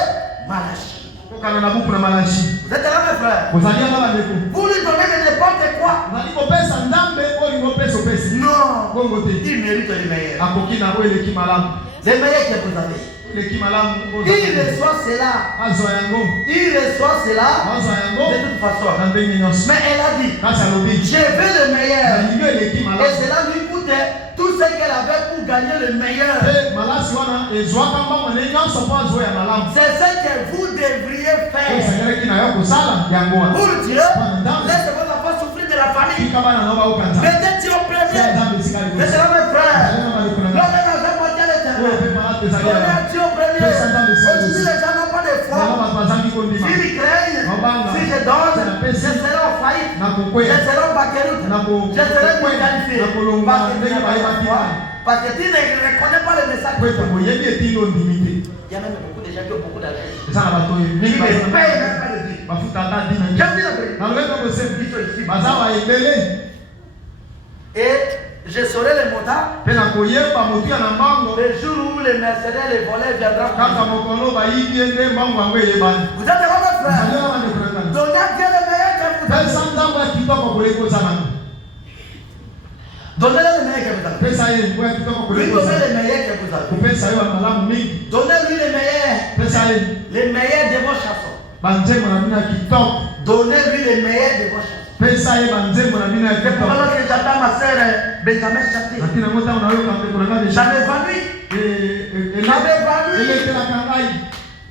Malachi. Kokana na buku na Malachi. Vous êtes là, mes frères? Vous allez voir le problème. Vous lui donnez n'importe quoi. Vous allez kopesa ndambe oyo ngopesa opesi. Non. Bongo te. Il mérite le meilleur. Akoki na oyo leki malamu. Le meilleur que vous avez. Leki malamu. Il reçoit cela. Azwa yango. Il reçoit cela. Azwa yango. De toute façon. Na ndenge nyonso. Mais elle a dit. Kasa lobi. Je veux le meilleur. Leki malamu. Et cela lui coûtait tout ce qu'elle avait pour gagner le meilleur. Malasi wana ezwaka mbongo ne nyonso po azwa ya malamu. C'est ce que vous devriez faire. Esengeli na yo kosala yango wana. Pour Dieu, laissez votre enfant souffrir de la famille. Kikaba na noba ukanza. Mettez Dieu au premier. Laissez mes frères. L'homme n'a jamais porté l'éternel. Donnez à Dieu au premier. Aujourd'hui, les gens n'ont pas de foi. S'ils craignent, si je donne, je serai en faillite. Je serai en banqueroute. Je serai disqualifié. Parce que tu ne reconnais pas le message. Il y a même beaucoup de gens qui ont beaucoup d'argent. Ils ne payent même pas le dîme. J'aime bien la paix. Et je saurai les motards. Le jour où les mercenaires, les voleurs viendront. Vous êtes là, mes frères. Donnez à Dieu le meilleur que vous avez. Donnez-le le meilleur que vous avez. Lui, donnez le meilleur que vous avez. Donnez-lui le meilleur. Les meilleurs de vos chansons. Donnez-lui les meilleurs de vos chansons. C'est pour ça que j'attends ma sœur Benjamin Chapé. Ça m'évanouit.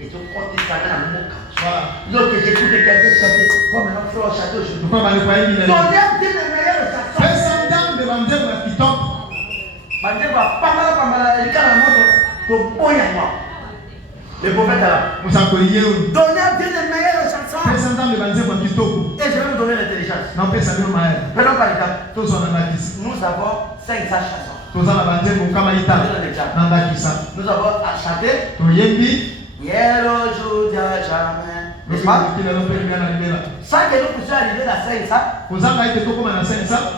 Et tu crois que ça dans mon cas. Donc j'écoute quelqu'un chanter comme un enfant au château. Donnez à Dieu le meilleur de chansons. Le prophète là. Donnez à Dieu les meilleures chansons. Et je vais vous donner l'intelligence. Prenons par exemple. Nous avons 500 chansons. Nous avons à chanter. Yero Judia jamais. N'est-ce pas? Sans que nous puissions arriver à 500.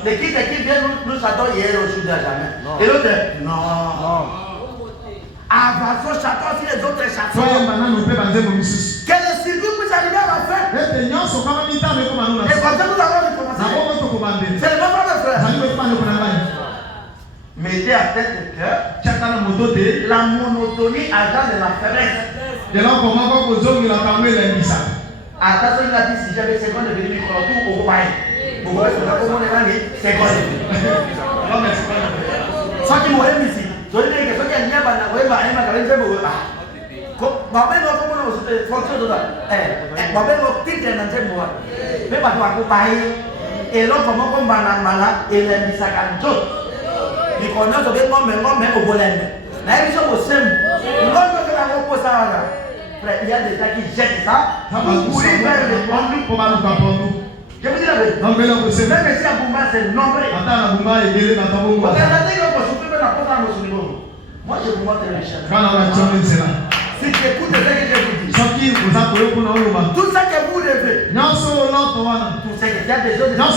L'équipe vient nous chantons Yero Judia jamais. Et l'autre, non. Avançons, chantons aussi les autres chansons. Que le circuit puisse arriver à la fin. Et comme ça nous allons recommencer. C'est le moment de frère. Mettez à tête de cœur la monotonie agent de la faiblesse. Attention, il a dit si j'avais 50 de venir micro tout au pain. Vous voyez ce que vous avez 50 de soit qui m'aurait mis ici. Soit qui a mis à la web à Emma Garin Jabo. Babel va comment on fonction de ça. Babel va titre dans cette boîte. Mais pas toi pour payer. Et l'autre comment on va dans malade et les mis à canto. Il connaît ce que moi mais au bolem. La émission au sem. L'autre que la repose ça. Il y a des gens qui jettent ça pour courir vers les bandits pour mal nous. Je vous dis la vérité. Même si à Boumba c'est nombreux. Regardez qu'on peut souffrir la porte à nos niveaux. Moi je vous montre les chaînes. Si tu écoutes ce que je vous dis, tout ça que vous rêvez, tout ce que tu as besoin de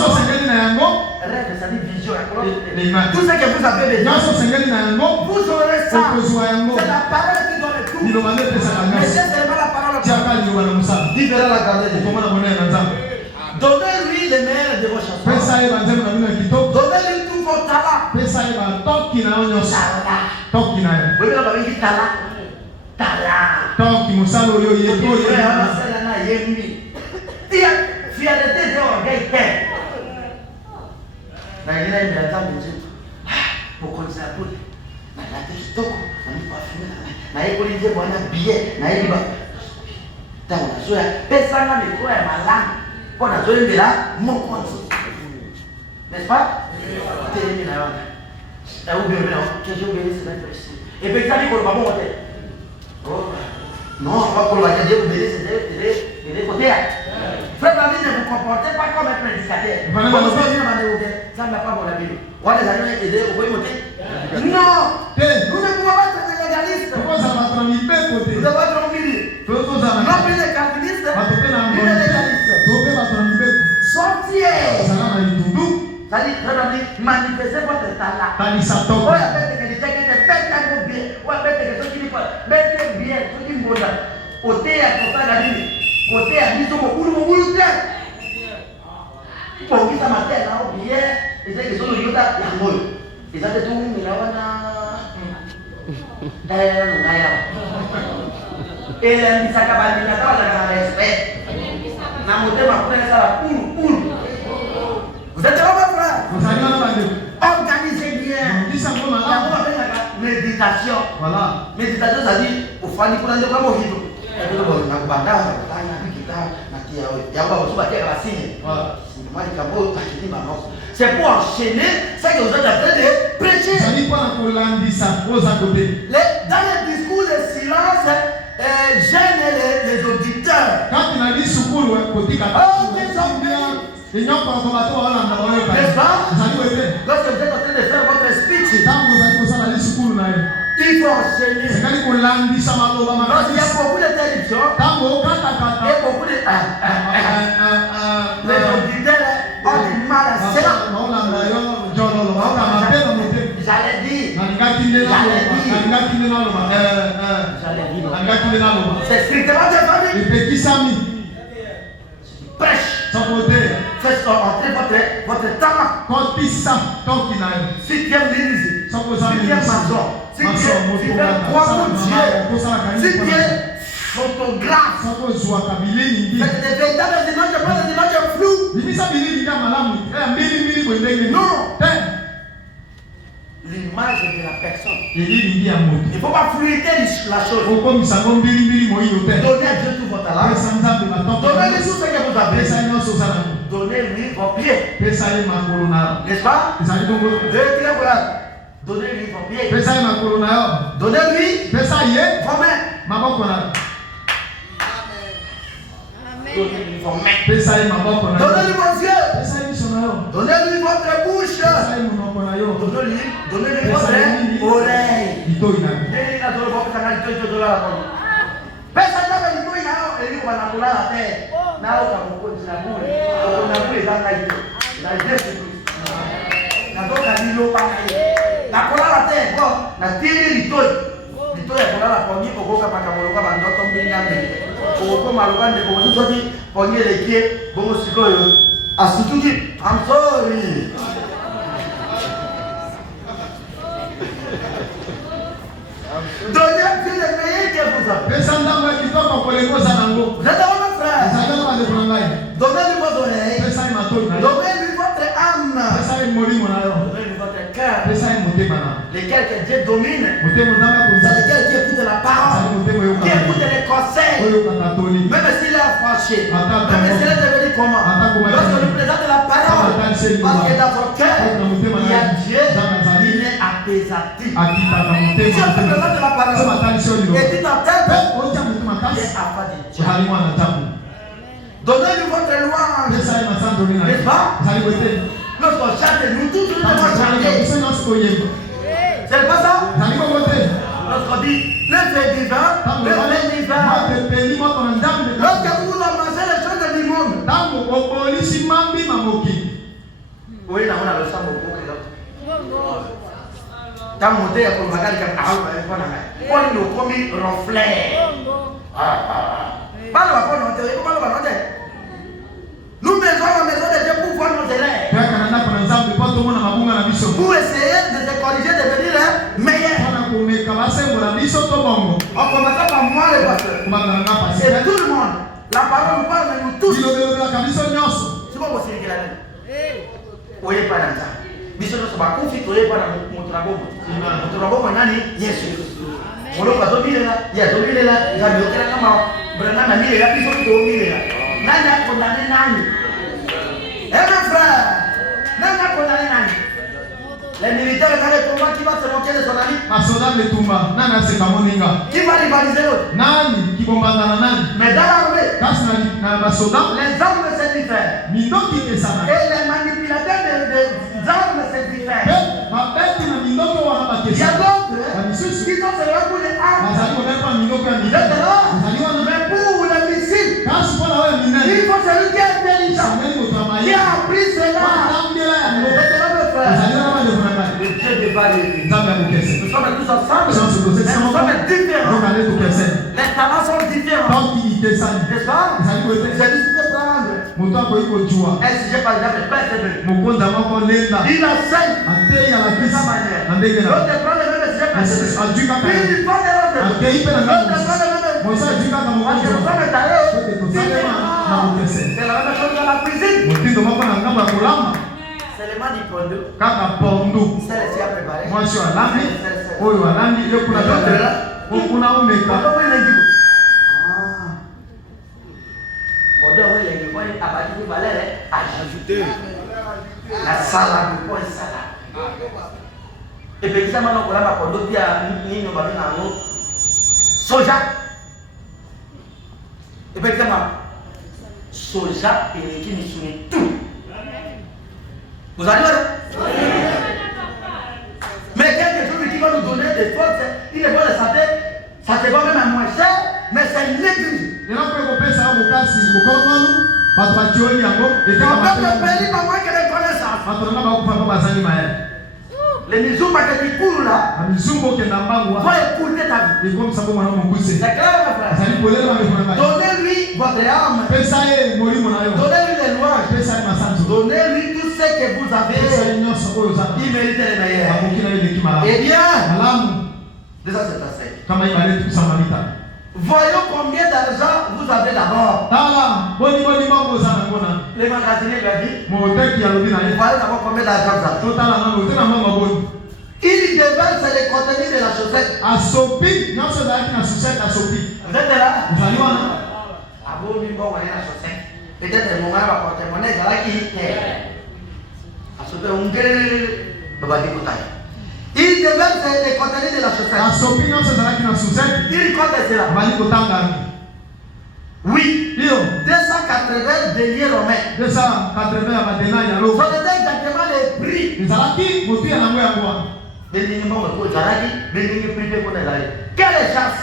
rêve, ça dit vision. Tout ce que vous avez besoin, vous aurez ça. C'est la parole qui donne tout. Mais c'est seulement la parole qui donne. Différent la grandeur. Donnez-lui les meilleurs de vos chansons. Donnez-lui tout vos talents. Vous voyez la dit talent. Fierté de orgueil. Pour la zone de là, mon compte. N'est-ce pas? Terminé là. Et vous bébé, que je bénisse la personne. Et puis ça dit qu'on va bon côté. Non, pas pour la dire vous bénissez des côtés. Frère David, ne vous comportez pas comme un prédicateur. Ça ne va pas mon avis. On les a aidés, vous pouvez monter. Non, nous ne pouvons pas être légalistes. Nous devons être au milieu. Non plus les calvinistes, ni les légalistes. Sortir. Ça dit, frère David, manifestez votre talent. Oh, il y a peut-être que les gens qui étaient peut-être bien. Oh, il y a peut-être que ceux qui disent peut-être bien, ceux qui me disent côté à côté de la vie. Côté à vie, beaucoup pour qui ça m'a fait là, bien, et c'est que son yoda la molle. Et ça te tourne, mais là, on a. Et là, il s'est acabé de la respect. La montée m'a pris ça la poule. Vous êtes là, mon frère? Organisez bien. Méditation. Voilà. Méditation, ça dit, au fond, il faut aller voir mon vidéo. C'est pour enchaîner ce que vous êtes en train de prêcher. Dans les discours de silence, gênent les auditeurs. N'est-ce pas? Lorsque vous êtes en train de faire votre speech, il faut enchaîner. Lorsqu'il y a beaucoup de télévision et beaucoup de... les auditeurs ont du mal à cela. J'allais dire. C'est strictement de famille. Prêche. Faites entrer votre talent. Si tu aimes l'église, si tu aimes maçon, si tu aimes croire en Dieu, si tu es photographe, c'est des véritables images, pas des images floues. Non. L'image de la personne. Il ne faut pas fluider la chose. Donnez à Dieu tout votre talent. Donnez-lui tout ce que vous avez. Donnez-lui vos pieds. N'est-ce pas? Donnez-lui vos pieds. Donnez-lui vos mains. Donnez-lui vos mains. Donnez-lui vos yeux. Donnez-lui votre bouche. Donnez-lui votre oreille. I'm sorry. Donnez à Dieu le meilleur que vous avez. Vous êtes dans votre frère. Donnez-lui vos oreilles. Donnez-lui votre âme. Donnez-lui votre cœur. Lesquels que Dieu domine. C'est lesquels qui écoutent la parole. Qui écoutent les conseils. Même s'il est affranchi. Même s'il est devenu comment. Lorsque nous présente la parole. Parce que dans votre cœur, il y a Dieu. Il est apaisatif. Si on te présente la parole. Et dit en tête. Il est affranchi. Donnez-lui votre louange. N'est-ce pas? Lorsqu'on chante, nous tous nous devons chanter. C'est pas ça? Lorsqu'on dit le fait divin, le fait divin. Lorsque vous amassez les choses du monde. Oui, on a le sang beaucoup. Quand on monte pour le bagage, on est le premier reflet. Nous mettons la maison de Dieu pour voir nos élèves. Pour essayer de se corriger, de devenir meilleur. On commence par moi, les pasteurs. C'est tout le monde. La parole nous parle de nous tous. C'est pas possible qu'il a dit. Oui, pas dans ça. Biso no soba kufi tole para muturagogo. Muturagogo nani? Yesu. Molo ka dobilela, ya dobilela, ya dokera kama brana na mile ya biso dobilela. Nani akondane nani? mon frère, même quand on a un ami, les militaires dans les combats, qui va se moquer de son ami? Qui va rivaliser l'autre? Mais dans l'armée, les armes se diffèrent. Et les manipulateurs des armes se diffèrent. Il y a d'autres qui sont seulement pour les armes. Mais pour les missiles, il faut celui qui est intelligent, qui a appris cela. Le Dieu de variété. Nous sommes tous ensemble, mais nous sommes différents. Les talents sont différents. N'est-ce pas? C'est difficile de prendre. Est-ce que j'ai par exemple le père de il enseigne de sa manière. L'autre prend le même sujet. Il prend l'autre. L'autre prend le même. C'est la même chose dans la cuisine. C'est le man du pondo. C'est le siècle préparé. Moi, je suis à l'ami. Oh, à l'ami. Le coup de la la salade, le point salade. Et puis, ça m'a dit que soja. Et puis, soja et qui nous soumet tout. Vous allez voir? Mais quelque chose qui va nous donner des forces, il est bon de santé, ça te va même à moins cher, mais c'est négligé. On peut le pays pas moins que les connaissances. Les missions qui courent là, vont écouter ta vie. C'est clair, ma frère. Donnez-lui votre âme. Donnez-lui les louanges. Donnez-lui tout ce que vous avez. Il mérite les meilleurs. Eh bien, déjà c'est assez. Voyons combien d'argent vous avez d'abord. Les magasiniers lui a dit, voyez d'abord combien d'argent vous avez. Il déverse les contenus de la chaussette. Vous êtes là? Peut-être le moment où la porte-monnaie est là qui est. Il déverse les contenus de la chaussette. Il compte cela. Oui. 280 deniers romains. Ce n'était exactement les prix. Quelle chance!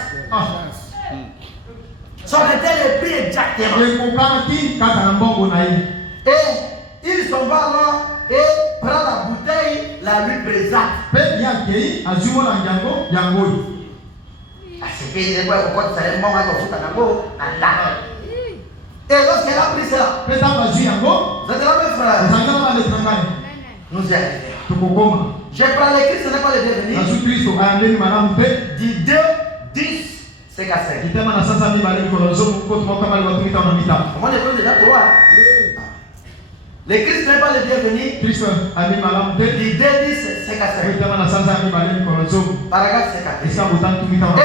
Ce n'était les prix exactement. Et il s'en va alors et prend la bouteille, la lui présente. Et lorsqu'elle a pris cela, vous êtes là, mes frères. Nous y arrivons. J'ai parlé que ce n'est pas le devenir. Du 2, 10, c'est qu'à 5. Comment on est déjà 3? Le Christ n'est pas le bienvenu. Du 2, 10, c'est qu'à 5. Paragraphe 54. Et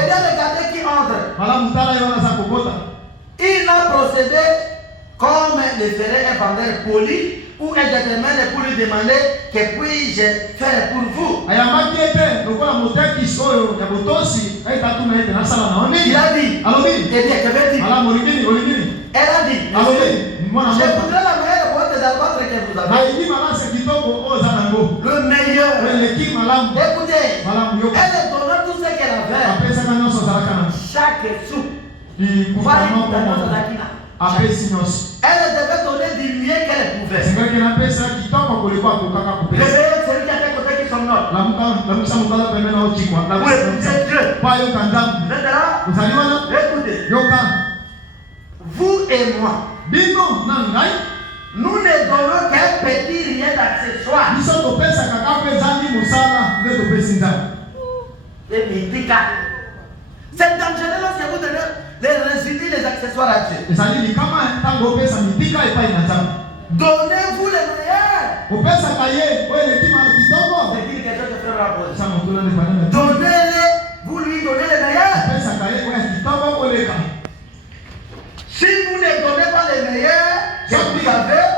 bien regardez qui entre. Il a procédé comme le ferait un vendeur poli ou un gentleman pour lui demander que puis-je faire pour vous. Il a dit, eh bien, que veut dire? Elle a dit, je voudrais la meilleure boîte d'albâtre que vous avez. Le meilleur. Écoutez, elle est donnant tout ce qu'elle avait. Chaque sou. Elle devait donner du mieux qu'elle pouvait. Le meilleur, c'est lui qui a fait côté qui sont notes. Oui, c'est Dieu. Maintenant, écoutez. Vous et moi, nous ne donnons qu'un petit rien d'accessoire. C'est dangereux lorsque vous donnez les résidus, les accessoires à Dieu. Donnez-vous les meilleurs. Donnez-les, vous lui donnez les meilleurs. Si vous ne donnez pas les meilleurs que vous avez,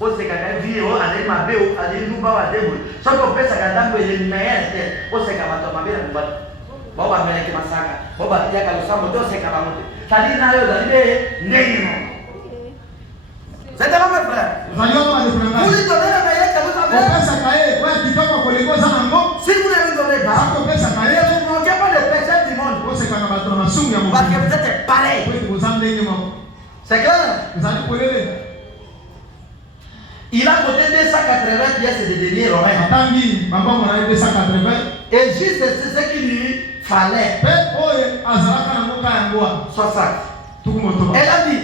oseka vio ale mabeo ale nuba wa debo soko pesa kadambo ile meete oseka bato mabela mbali baba meleke masaka baba yaka lusambo to oseka bamote tali nayo dalile ndeni mo c'est là mon frère vous lui donnez le meilleur que vous avez pesa kae kwa kitoko kuliko sana ngo si vous ne lui donnez pas sako pesa kae vous ne manquez pas de péché du monde oseka na bato na sungu ya Mungu parce que vous êtes pareil vous êtes c'est clair vous allez polele. Il a coté 280 pièces de deniers romains. Et juste c'est ce qu'il lui fallait. 60. Elle a dit,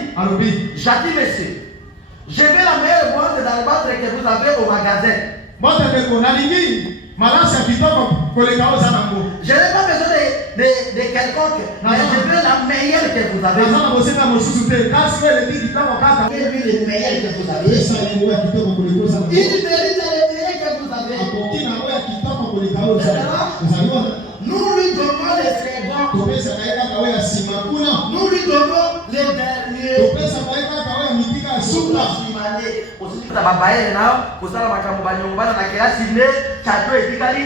j'ai dit monsieur, je veux la meilleure boîte d'albâtre que vous avez au magasin. Je n'ai pas besoin de quelconque, mais je veux la meilleure que vous avez. Quel est le meilleur que vous avez? Il mérite le meilleur que vous avez. Nous lui donnons les seconds. Nous lui donnons les derniers. Babaye nao kusala makambo banyumbana na kiasi ne chato etikali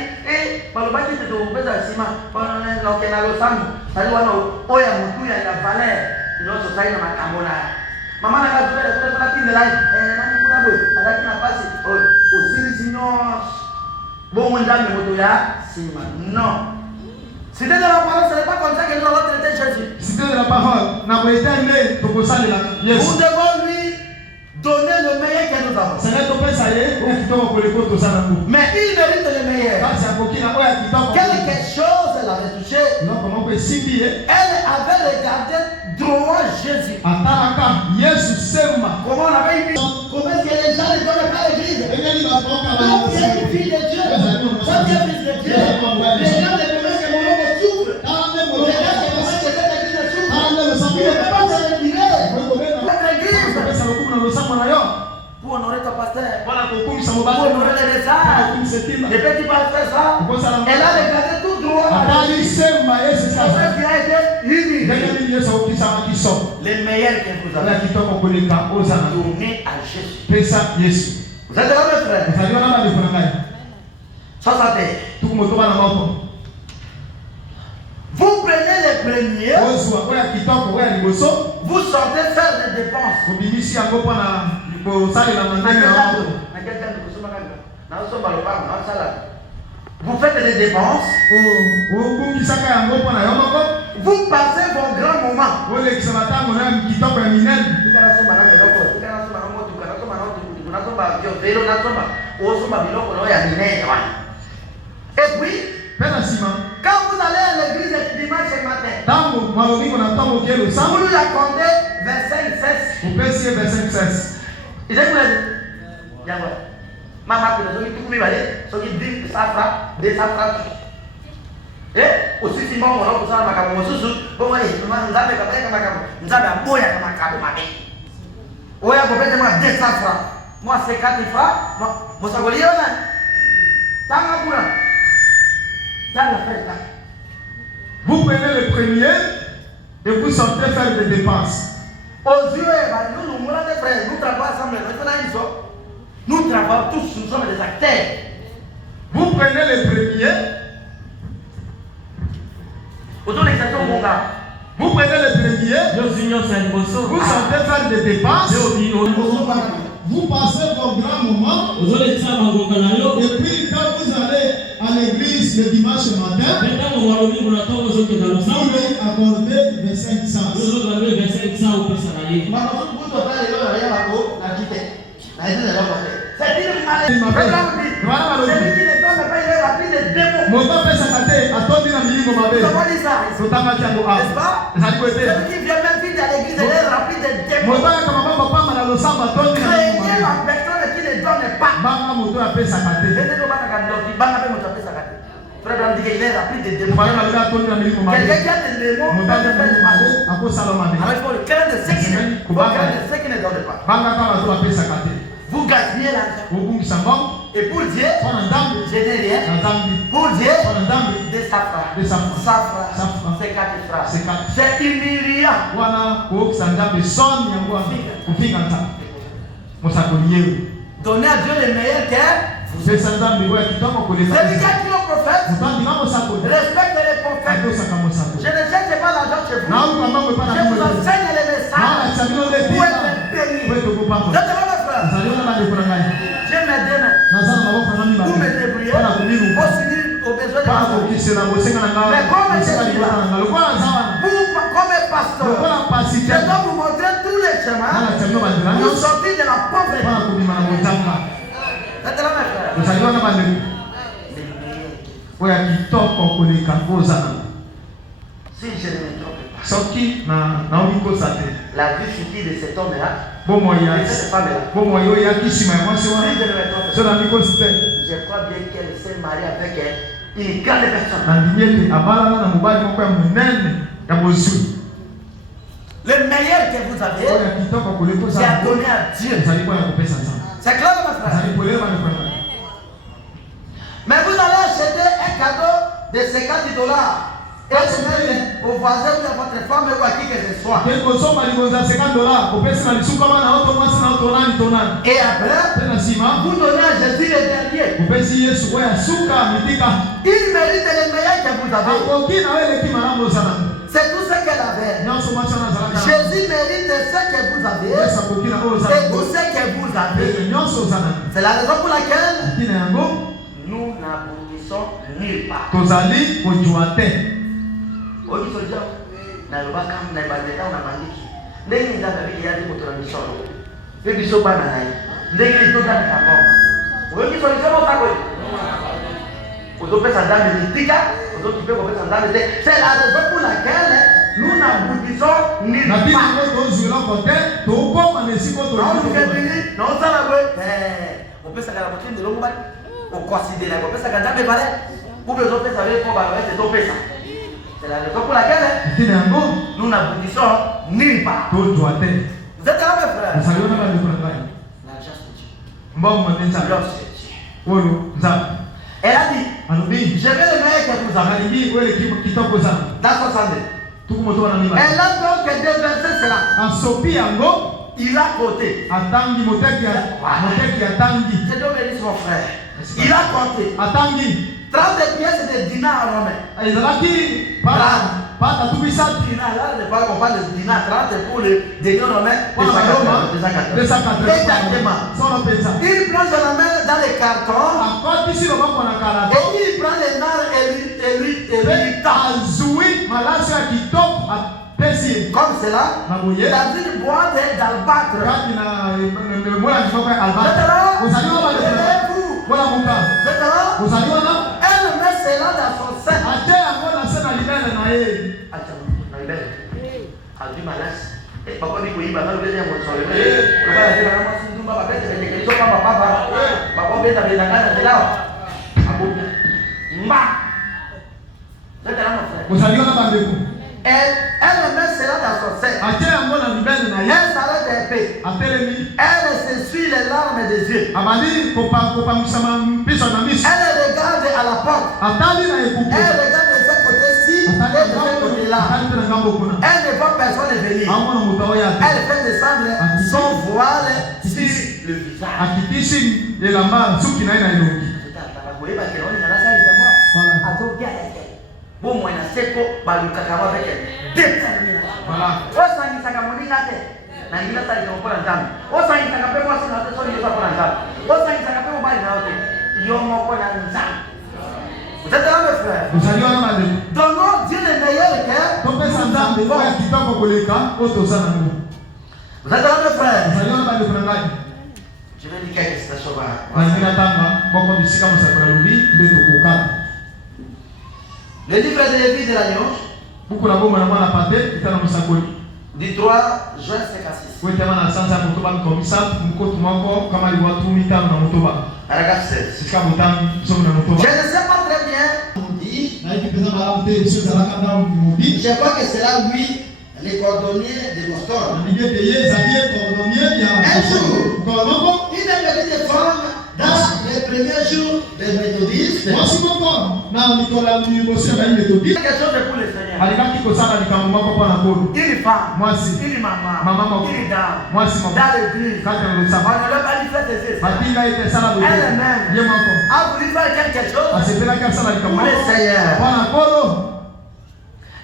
balobaki te to pesa sima bana na okena lo samu sali wana oya mutu ya valer nyoso sai na makambo na mama na kazi kwa tindela nani kuna boy alaki na pasi osiri sinyo bon ndame moto ya sima non. C'était de la parole, ce n'est pas comme ça que nous allons traiter Jésus. C'était de la parole. Vous devons lui donner le meilleur que nous avons. Mais il mérite le meilleur. Quelque chose elle avait touché. Elle avait regardé droit Jésus. Comment on avait dit? Comment est-ce que les gens ne donnent pas l'église? Donc il est une fille de Dieu. Quand il est fils de Dieu, les gens ne connaissent que mon nom souffre. Les gens ne connaissent que cette église souffre. Il ne peut pas se retirer. Pour honorer ton pasteur, pour honorer les messages, les petits pasteurs, ça, elle a regardé tout droit. Qui a été uni. Les meilleurs que vous avez donné à Jésus. Vous êtes là, mes frères? 61. Vous prenez les premiers, vous sortez faire des dépenses. Vous faites des dépenses. Vous passez vos grands moments. Et puis, quand vous allez à l'église le dimanche matin, vous lui accordez verset 16. Il est dit, maman, vous avez dit, ça fera. Et aussi, si bon, on a besoin de ma caméra, bon, oui, nous avons moi, c'est 4 francs. Moi, ça veut dire, vous prenez le premier et vous sortez faire des dépenses. Aux yeux, nous travaillons ensemble. Nous travaillons tous, nous sommes des acteurs. Vous prenez le premier. Vous prenez le premier. Vous sortez faire des dépenses. Vous passez vos grands moments. Et puis quand vous allez à l'église le dimanche matin, vous lui accordez verset 500. C'est une maladie. Celui qui ne donne pas, il est rempli de démons. N'est-ce pas? Celui qui vient même vite à l'église, il est rempli de démons. Craignez la personne qui ne donne pas. Frère Brandy, il est rempli de démons. Quelqu'un qui a des démons, il peut faire du mal. Alors il faut le craindre de ceux qui ne donnent pas. Vous gagnez l'argent. Et pour Dieu, je n'ai rien. Pour Dieu, des safras. Safras, c'est 4 francs. C'est humiliant. Donnez à Dieu le meilleur qu'elle. Celui qui a dit au prophète, respectez les prophètes. Je ne cherche pas l'argent chez vous. Je vous enseigne les messages pour être bénis. Vous êtes là, mes frères? J'ai mes deux mains pour me débrouiller, pour s'unir aux besoins de ma famille. Mais comme je suis là, comme pasteur, je dois vous montrer tous les chemins pour sortir de la pauvreté. Vous êtes là, mes frères? Si je ne me trompe pas, la vie future de cet homme-là, de cette femme-là, si je ne me trompe pas, je crois bien qu'elle s'est mariée avec une grande personne. Le meilleur que vous avez, c'est à donner à Dieu. C'est clair, ma frère? Mais vous allez acheter un cadeau de $50 et se mettre au voisin ou à votre femme ou à qui que ce soit. Et après, vous donnez à Jésus le dernier. Il mérite le meilleur que vous avez. C'est tout ce qu'elle avait. Jésus mérite ce que vous avez. C'est tout ce que vous avez. C'est la raison pour laquelle nous n'aboutissons nulle part. C'est la raison pour laquelle nous n'aboutissons nulle part. On considère que ça gagne pas ou que d'autres savaient qu'on va rester deux pesa. C'est la raison pour laquelle nous n'aboutissons nulle part. Vous êtes là, mes frères? L'argent c'est Dieu. Elle a dit, je vais le meilleur que vous avez. Dans son sang. Elle a donc déversé cela. Il a côté. Je dois bénir mon frère. Il a compté 30 pièces de dinars romains. Dinars, là, on parle de dinars, 30 pour les dinars romains. Exactement. Il plonge la main dans les cartons et il prend les nards et lui comme cela, dans une boîte d'albâtre. Elle met cela dans son sein. Elle met cela dans son sein. Elle s'arrête un peu. Elle s'essuie les larmes des yeux. Elle regarde à la porte. Elle regarde de ce côté-ci et de ce côté-là. Elle ne voit personne venir. Elle fait descendre son voile sur le visage. Bon, moi, je sais que je vais avec détermination. Voilà. Je sais que je vais vous êtes là, mes frères? Donnons Dieu le meilleur cœur. Vous êtes là, mes frères? Je vais dire quelque chose. Le livre de Lévitique de l'Agneau, du 3 juin 56. Paragraphe 16. Je ne sais pas très bien. Je crois que c'est là, oui, les cordonniers de Boston. Un jour, une petite femme dans les premier jour des méthodistes. Moi si mon na Nicolas ni bosi na méthodiste. Quelque chose pour le Seigneur. Alibaki kosala likambo moko pona kolo. Il femme. Moi si. Il maman. Maman. Il dame. Moi si mon. Dans l'église. Quand on le savoir. On ne l'a pas dit faire des essais. Batinga ite sala bo. Elle-même. Bien moko. A voulu faire quelque chose. Asepela ka sala likambo. Pour le Seigneur. Pona kolo.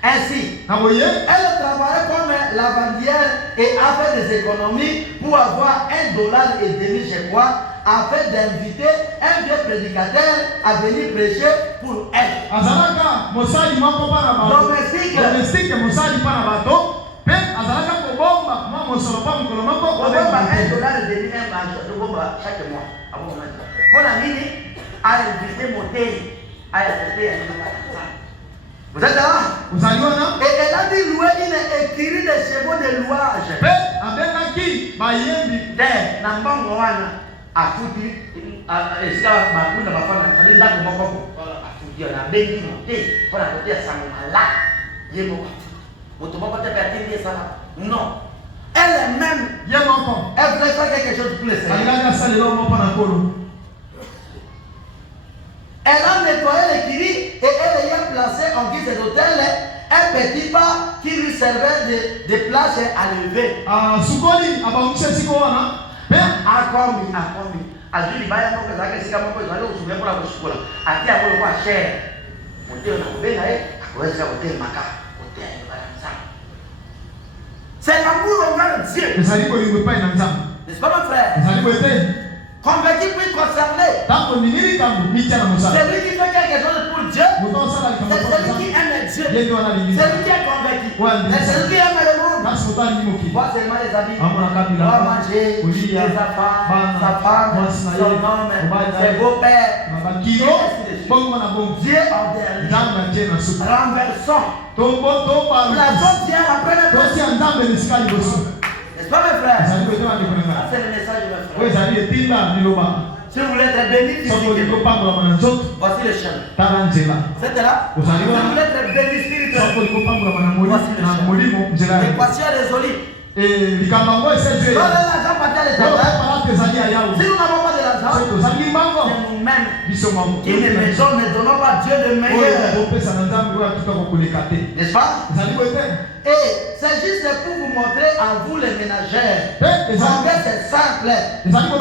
Ainsi, elle travaillait comme lavandière et a fait des économies pour avoir $1.50 chez moi, afin d'inviter un vieux prédicateur à venir prêcher pour elle. Azalaka, Mosali moko para bato. Domestique Mosali para bato. Pe azalaka ko bomba, moi mosolo pa mokolo moko ko bomba $1.50 chaque mois. Voilà, nini a invité mon thé, a accepté un. Vous êtes là? Vous allez là? Et elle a dit louer une écurie de chevaux de louage. Abengaki bayembi de na mbongo wana afuti esika bakunda bafana kali ndako moko afuti na bengi mote pona kotia sangala yemo moto moko te katindi sana non elle-même yemo elle voulait faire quelque chose pour le Seigneur. alanga salelo mo pona kolo. Elle a nettoyé l'écurie et elle y a placé en guise d'hôtel un petit pas qui lui servait de planche à lever. Sukoli abaungise siko wana. Akomi. Azuli baya moko zake sika moko zale usumia kwa kushukula. Atia kwa kwa share. Moteo na kubena akaweza hotel maka. Hotel balanza. C'est l'amour envers Dieu. Ezali ko yimbe pa ina nzamba. N'est-ce pas mon frère? Ezali ko ete. Convaincu puis concerné. Tango ningiri tango micha na musala. C'est lui qui fait quelque chose pour Dieu. C'est celui qui aime Dieu. C'est lui qui est convaincu. C'est celui qui aime le monde. Moi seulement les amis. On va manger. Sa femme, son homme, ses beaux-pères. Dieu en dernier. Renversons. La chose vient après la personne. N'est-ce pas mes frères? C'est le message de mes frères. Si vous voulez être béni physiquement, voici le chemin. C'est là. Si vous voulez être béni spirituellement, voici le chemin. L'équation est résolue. L'argent partait à l'éternel. Si nous n'avons pas de l'argent, c'est nous-mêmes qui ne donnons pas Dieu de meilleur. N'est-ce pas? Et c'est juste pour vous montrer à vous les ménagères. Combien c'est simple. Bino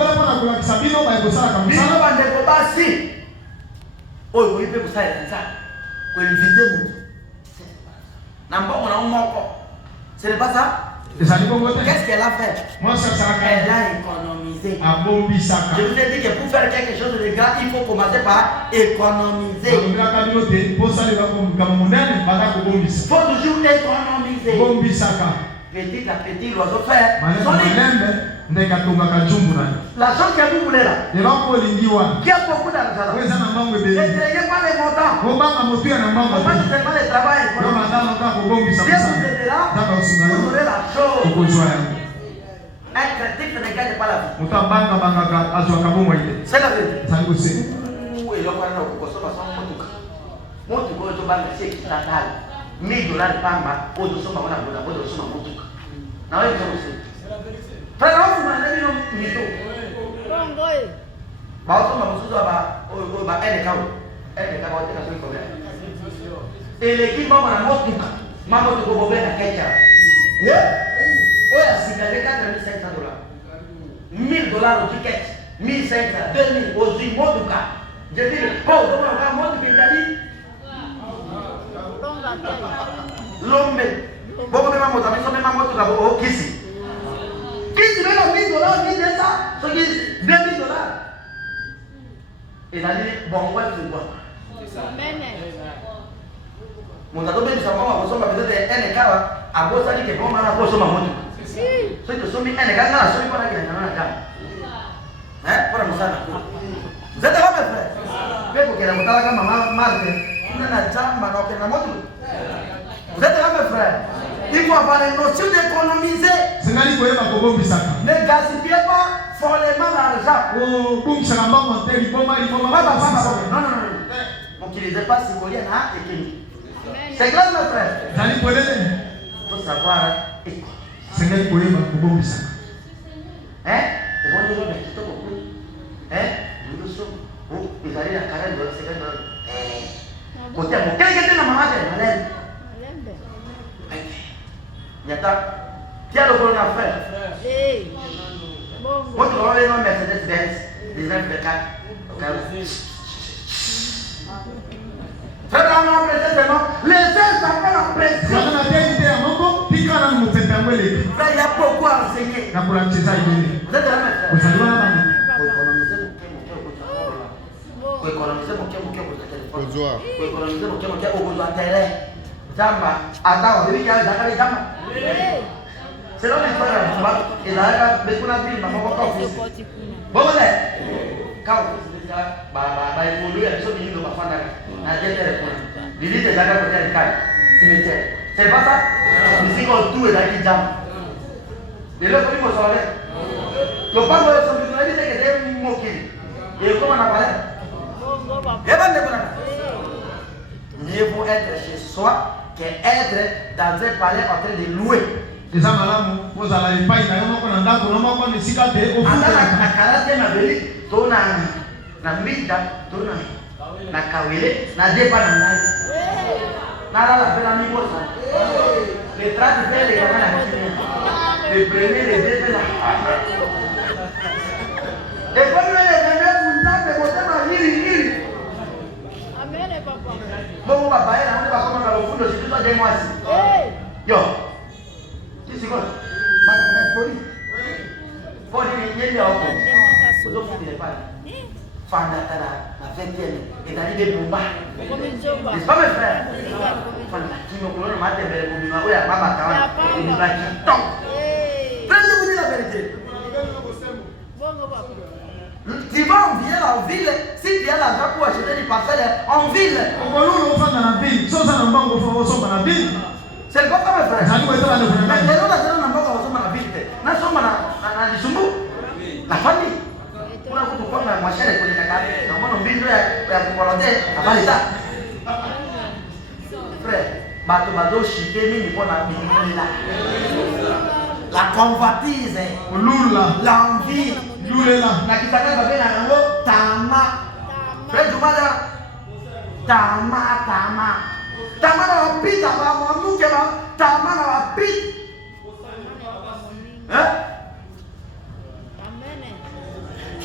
bandeko basi. Oyo oyipe kusala nza. Ko inviter mutu. Na mbongo na moko. Ce n'est pas ça? Qu'est-ce qu'elle a fait? Elle a économisé. Je vous ai dit que pour faire quelque chose de grand, il faut commencer par économiser. Il faut toujours économiser. Petit à petit, l'oiseau fait. La chose que vous voulez là, qui a beaucoup d'argent, ne craignez pas les montants. On va seulement le travail. Si vous êtes là, vous aurez la chose. Un critique ne gagne pas la vie. C'est la vérité. Et là, on $1,000 pamba, odosoma wana boda boda osoma motuka. Na wewe kama frère, on m'a donné un mito. Bongoy. Ba osoma mosusu ba ene kawo. Ene kawo te ka so ko bia. Eleki mama na motuka. Mama to ko bobe na kecha. Oya sikale $4,500. $1,000 au ticket. 1,500, 2,000 ozi motuka. Je dis, oh, donc on va motuka ndali. L'homme, beaucoup de mamans, mais même mamans, tout d'abord, kisi. Kisi, même $1,000, 1,200, $2,000. Et là, bon, ouais, c'est quoi? Mon ado bébé, ça va, on va peut-être un écart à bout, ça dit que bon, on a besoin de maman. Ceux qui sont mis un écart, là, ceux qui sont là, qui sont là. Hein, pour la moussa. Vous êtes là, mes frères? Mais pour que la moussa, la maman, marque, on a la jambe, on a la moto. Vous êtes là, mes frères? Il faut avoir les notions d'économiser. Ne gaspillez pas follement l'argent. Non. Donc il n'est pas symbolique à équilibre. C'est clair, mes frères? Il faut savoir économiser. Hein? Et moi, je vais vous dire, hein? Nous sommes. ma frère. Moi, tu vas aller dans Mercedes-Benz, 1924. Frère, on a précisément, les uns s'appellent en pression. Frère, il y a beaucoup à enseigner. Vous êtes là, mes frères. Pour économiser mon cœur, pour le téléphone. Pour économiser mon cœur, pour le terrain. Jamba, attends, on dit qu'il y a des jamba. C'est là que tu vas, et là, mais qu'on a vu, maman, encore plus. Bon, quand il faut lui, il y a des choses qui ne vont pas faire. L'idée de la côté de calme, cimetière. C'est pas ça? Ici, quand tout est là qui jambe. Et là, comment il faut s'en aller? Tu ne peux pas me dire que c'est un mot qui. Et comment on a parlé? Mieux vaut être chez soi qu'être dans un palais en train de louer. Les amalamu, vous allez pas y aller, on a encore des cigarettes. On a la caractère na veli, tona na mida, tona na kawele, na depa na nai. Na la pena mi mosa. Les traces de les gamins, les premiers, les deux là. Et comme les gamins vous n'avez pas de mari. Amen, papa. Bon, papa, on va comment dans le fond de ce que tu as moi ici. Yo. C'est quoi? Poli. Poli, il y a un peu. Vous ne pas. Fanda, la 20e, et d'aller des bombas. C'est pas mes frères. Fanda, qui me coulent le matin, mais le bombard, il y a pas ma camarade. Il y a qui tombe. Prenez-vous dire la vérité. Tu vas en ville, si tu as l'argent pour acheter des parcelles en ville. C'est pas comme frère. Mais les autres n'ont pas besoin de la ville. Nous sommes dans les Sumbu. La famille. On a beaucoup de fois, ma chère est pour les cacahuètes. Nous avons une ville pour volontaire. À part l'État. Frère, Bato Chipé, nous avons la convoitise, l'envie, la kitaka va bien en haut, Tama. Frère Jumada, Tama. Tama na pita ba mwamuke ba tama na pita. Hein? Amen.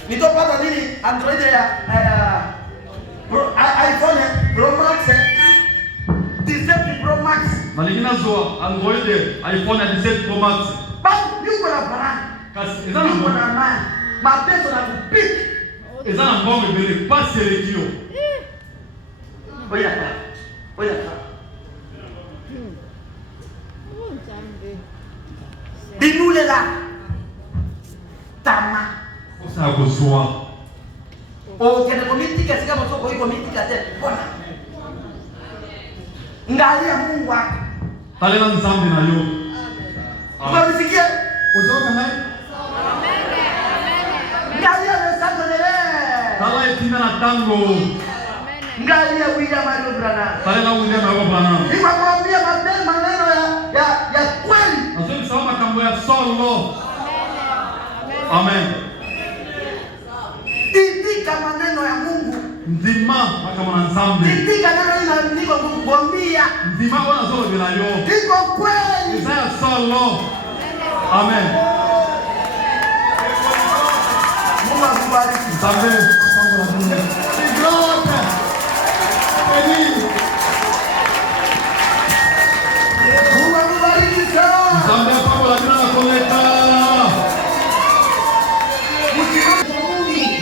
Nito pata nini Android ya iPhone Pro Max 17 Pro Max. Malingina zo Android iPhone 17 Pro Max. Ba yuko na para. Kasi ezana yuko na man. Ma peso na pita. Ezana ngombe bele pas selekio. Oya. Dis-nous les là. Tama. Ça a besoin. Oh, qu'il y a des communautés qui sont comme ça, communauté qui sont bonnes. Ngali ya Mungu wako. Tale na nzambe na yo. Unasikia? Utoka hai? Ngali ya message de l'air. Tala etina na tango. Ngali ya William Mario Brana. Tale na William Mario Brana. Nimekwambia maneno ya kweli. Nasema sawa makambo ya solo. Amen. Itika maneno ya Mungu. Nzima makambo na nzambe. Itika neno niko kukuambia. Nzima wana solo bila yo. Iko kweli. Isaya solo. Amen. Mungu akubariki. Nzambe. Gloire. Mungu akubariki sana. Nzambe pamoja na jina la koleta.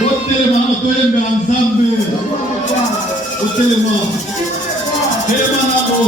Otelema toyembe nzambe. Otelema. Telema nabo.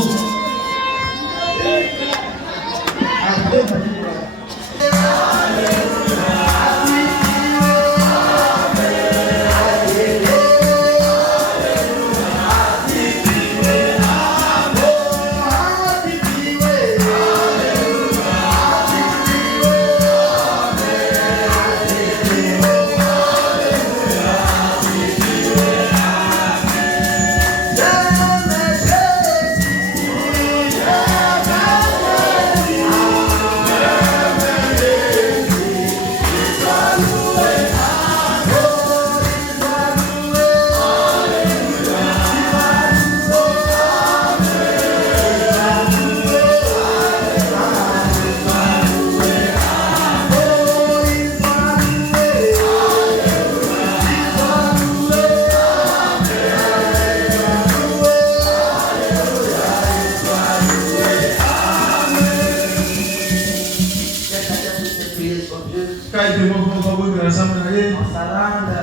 prier son Dieu. Kaite mwa kwa kwa bwebe la samu na yeye. En sa langue.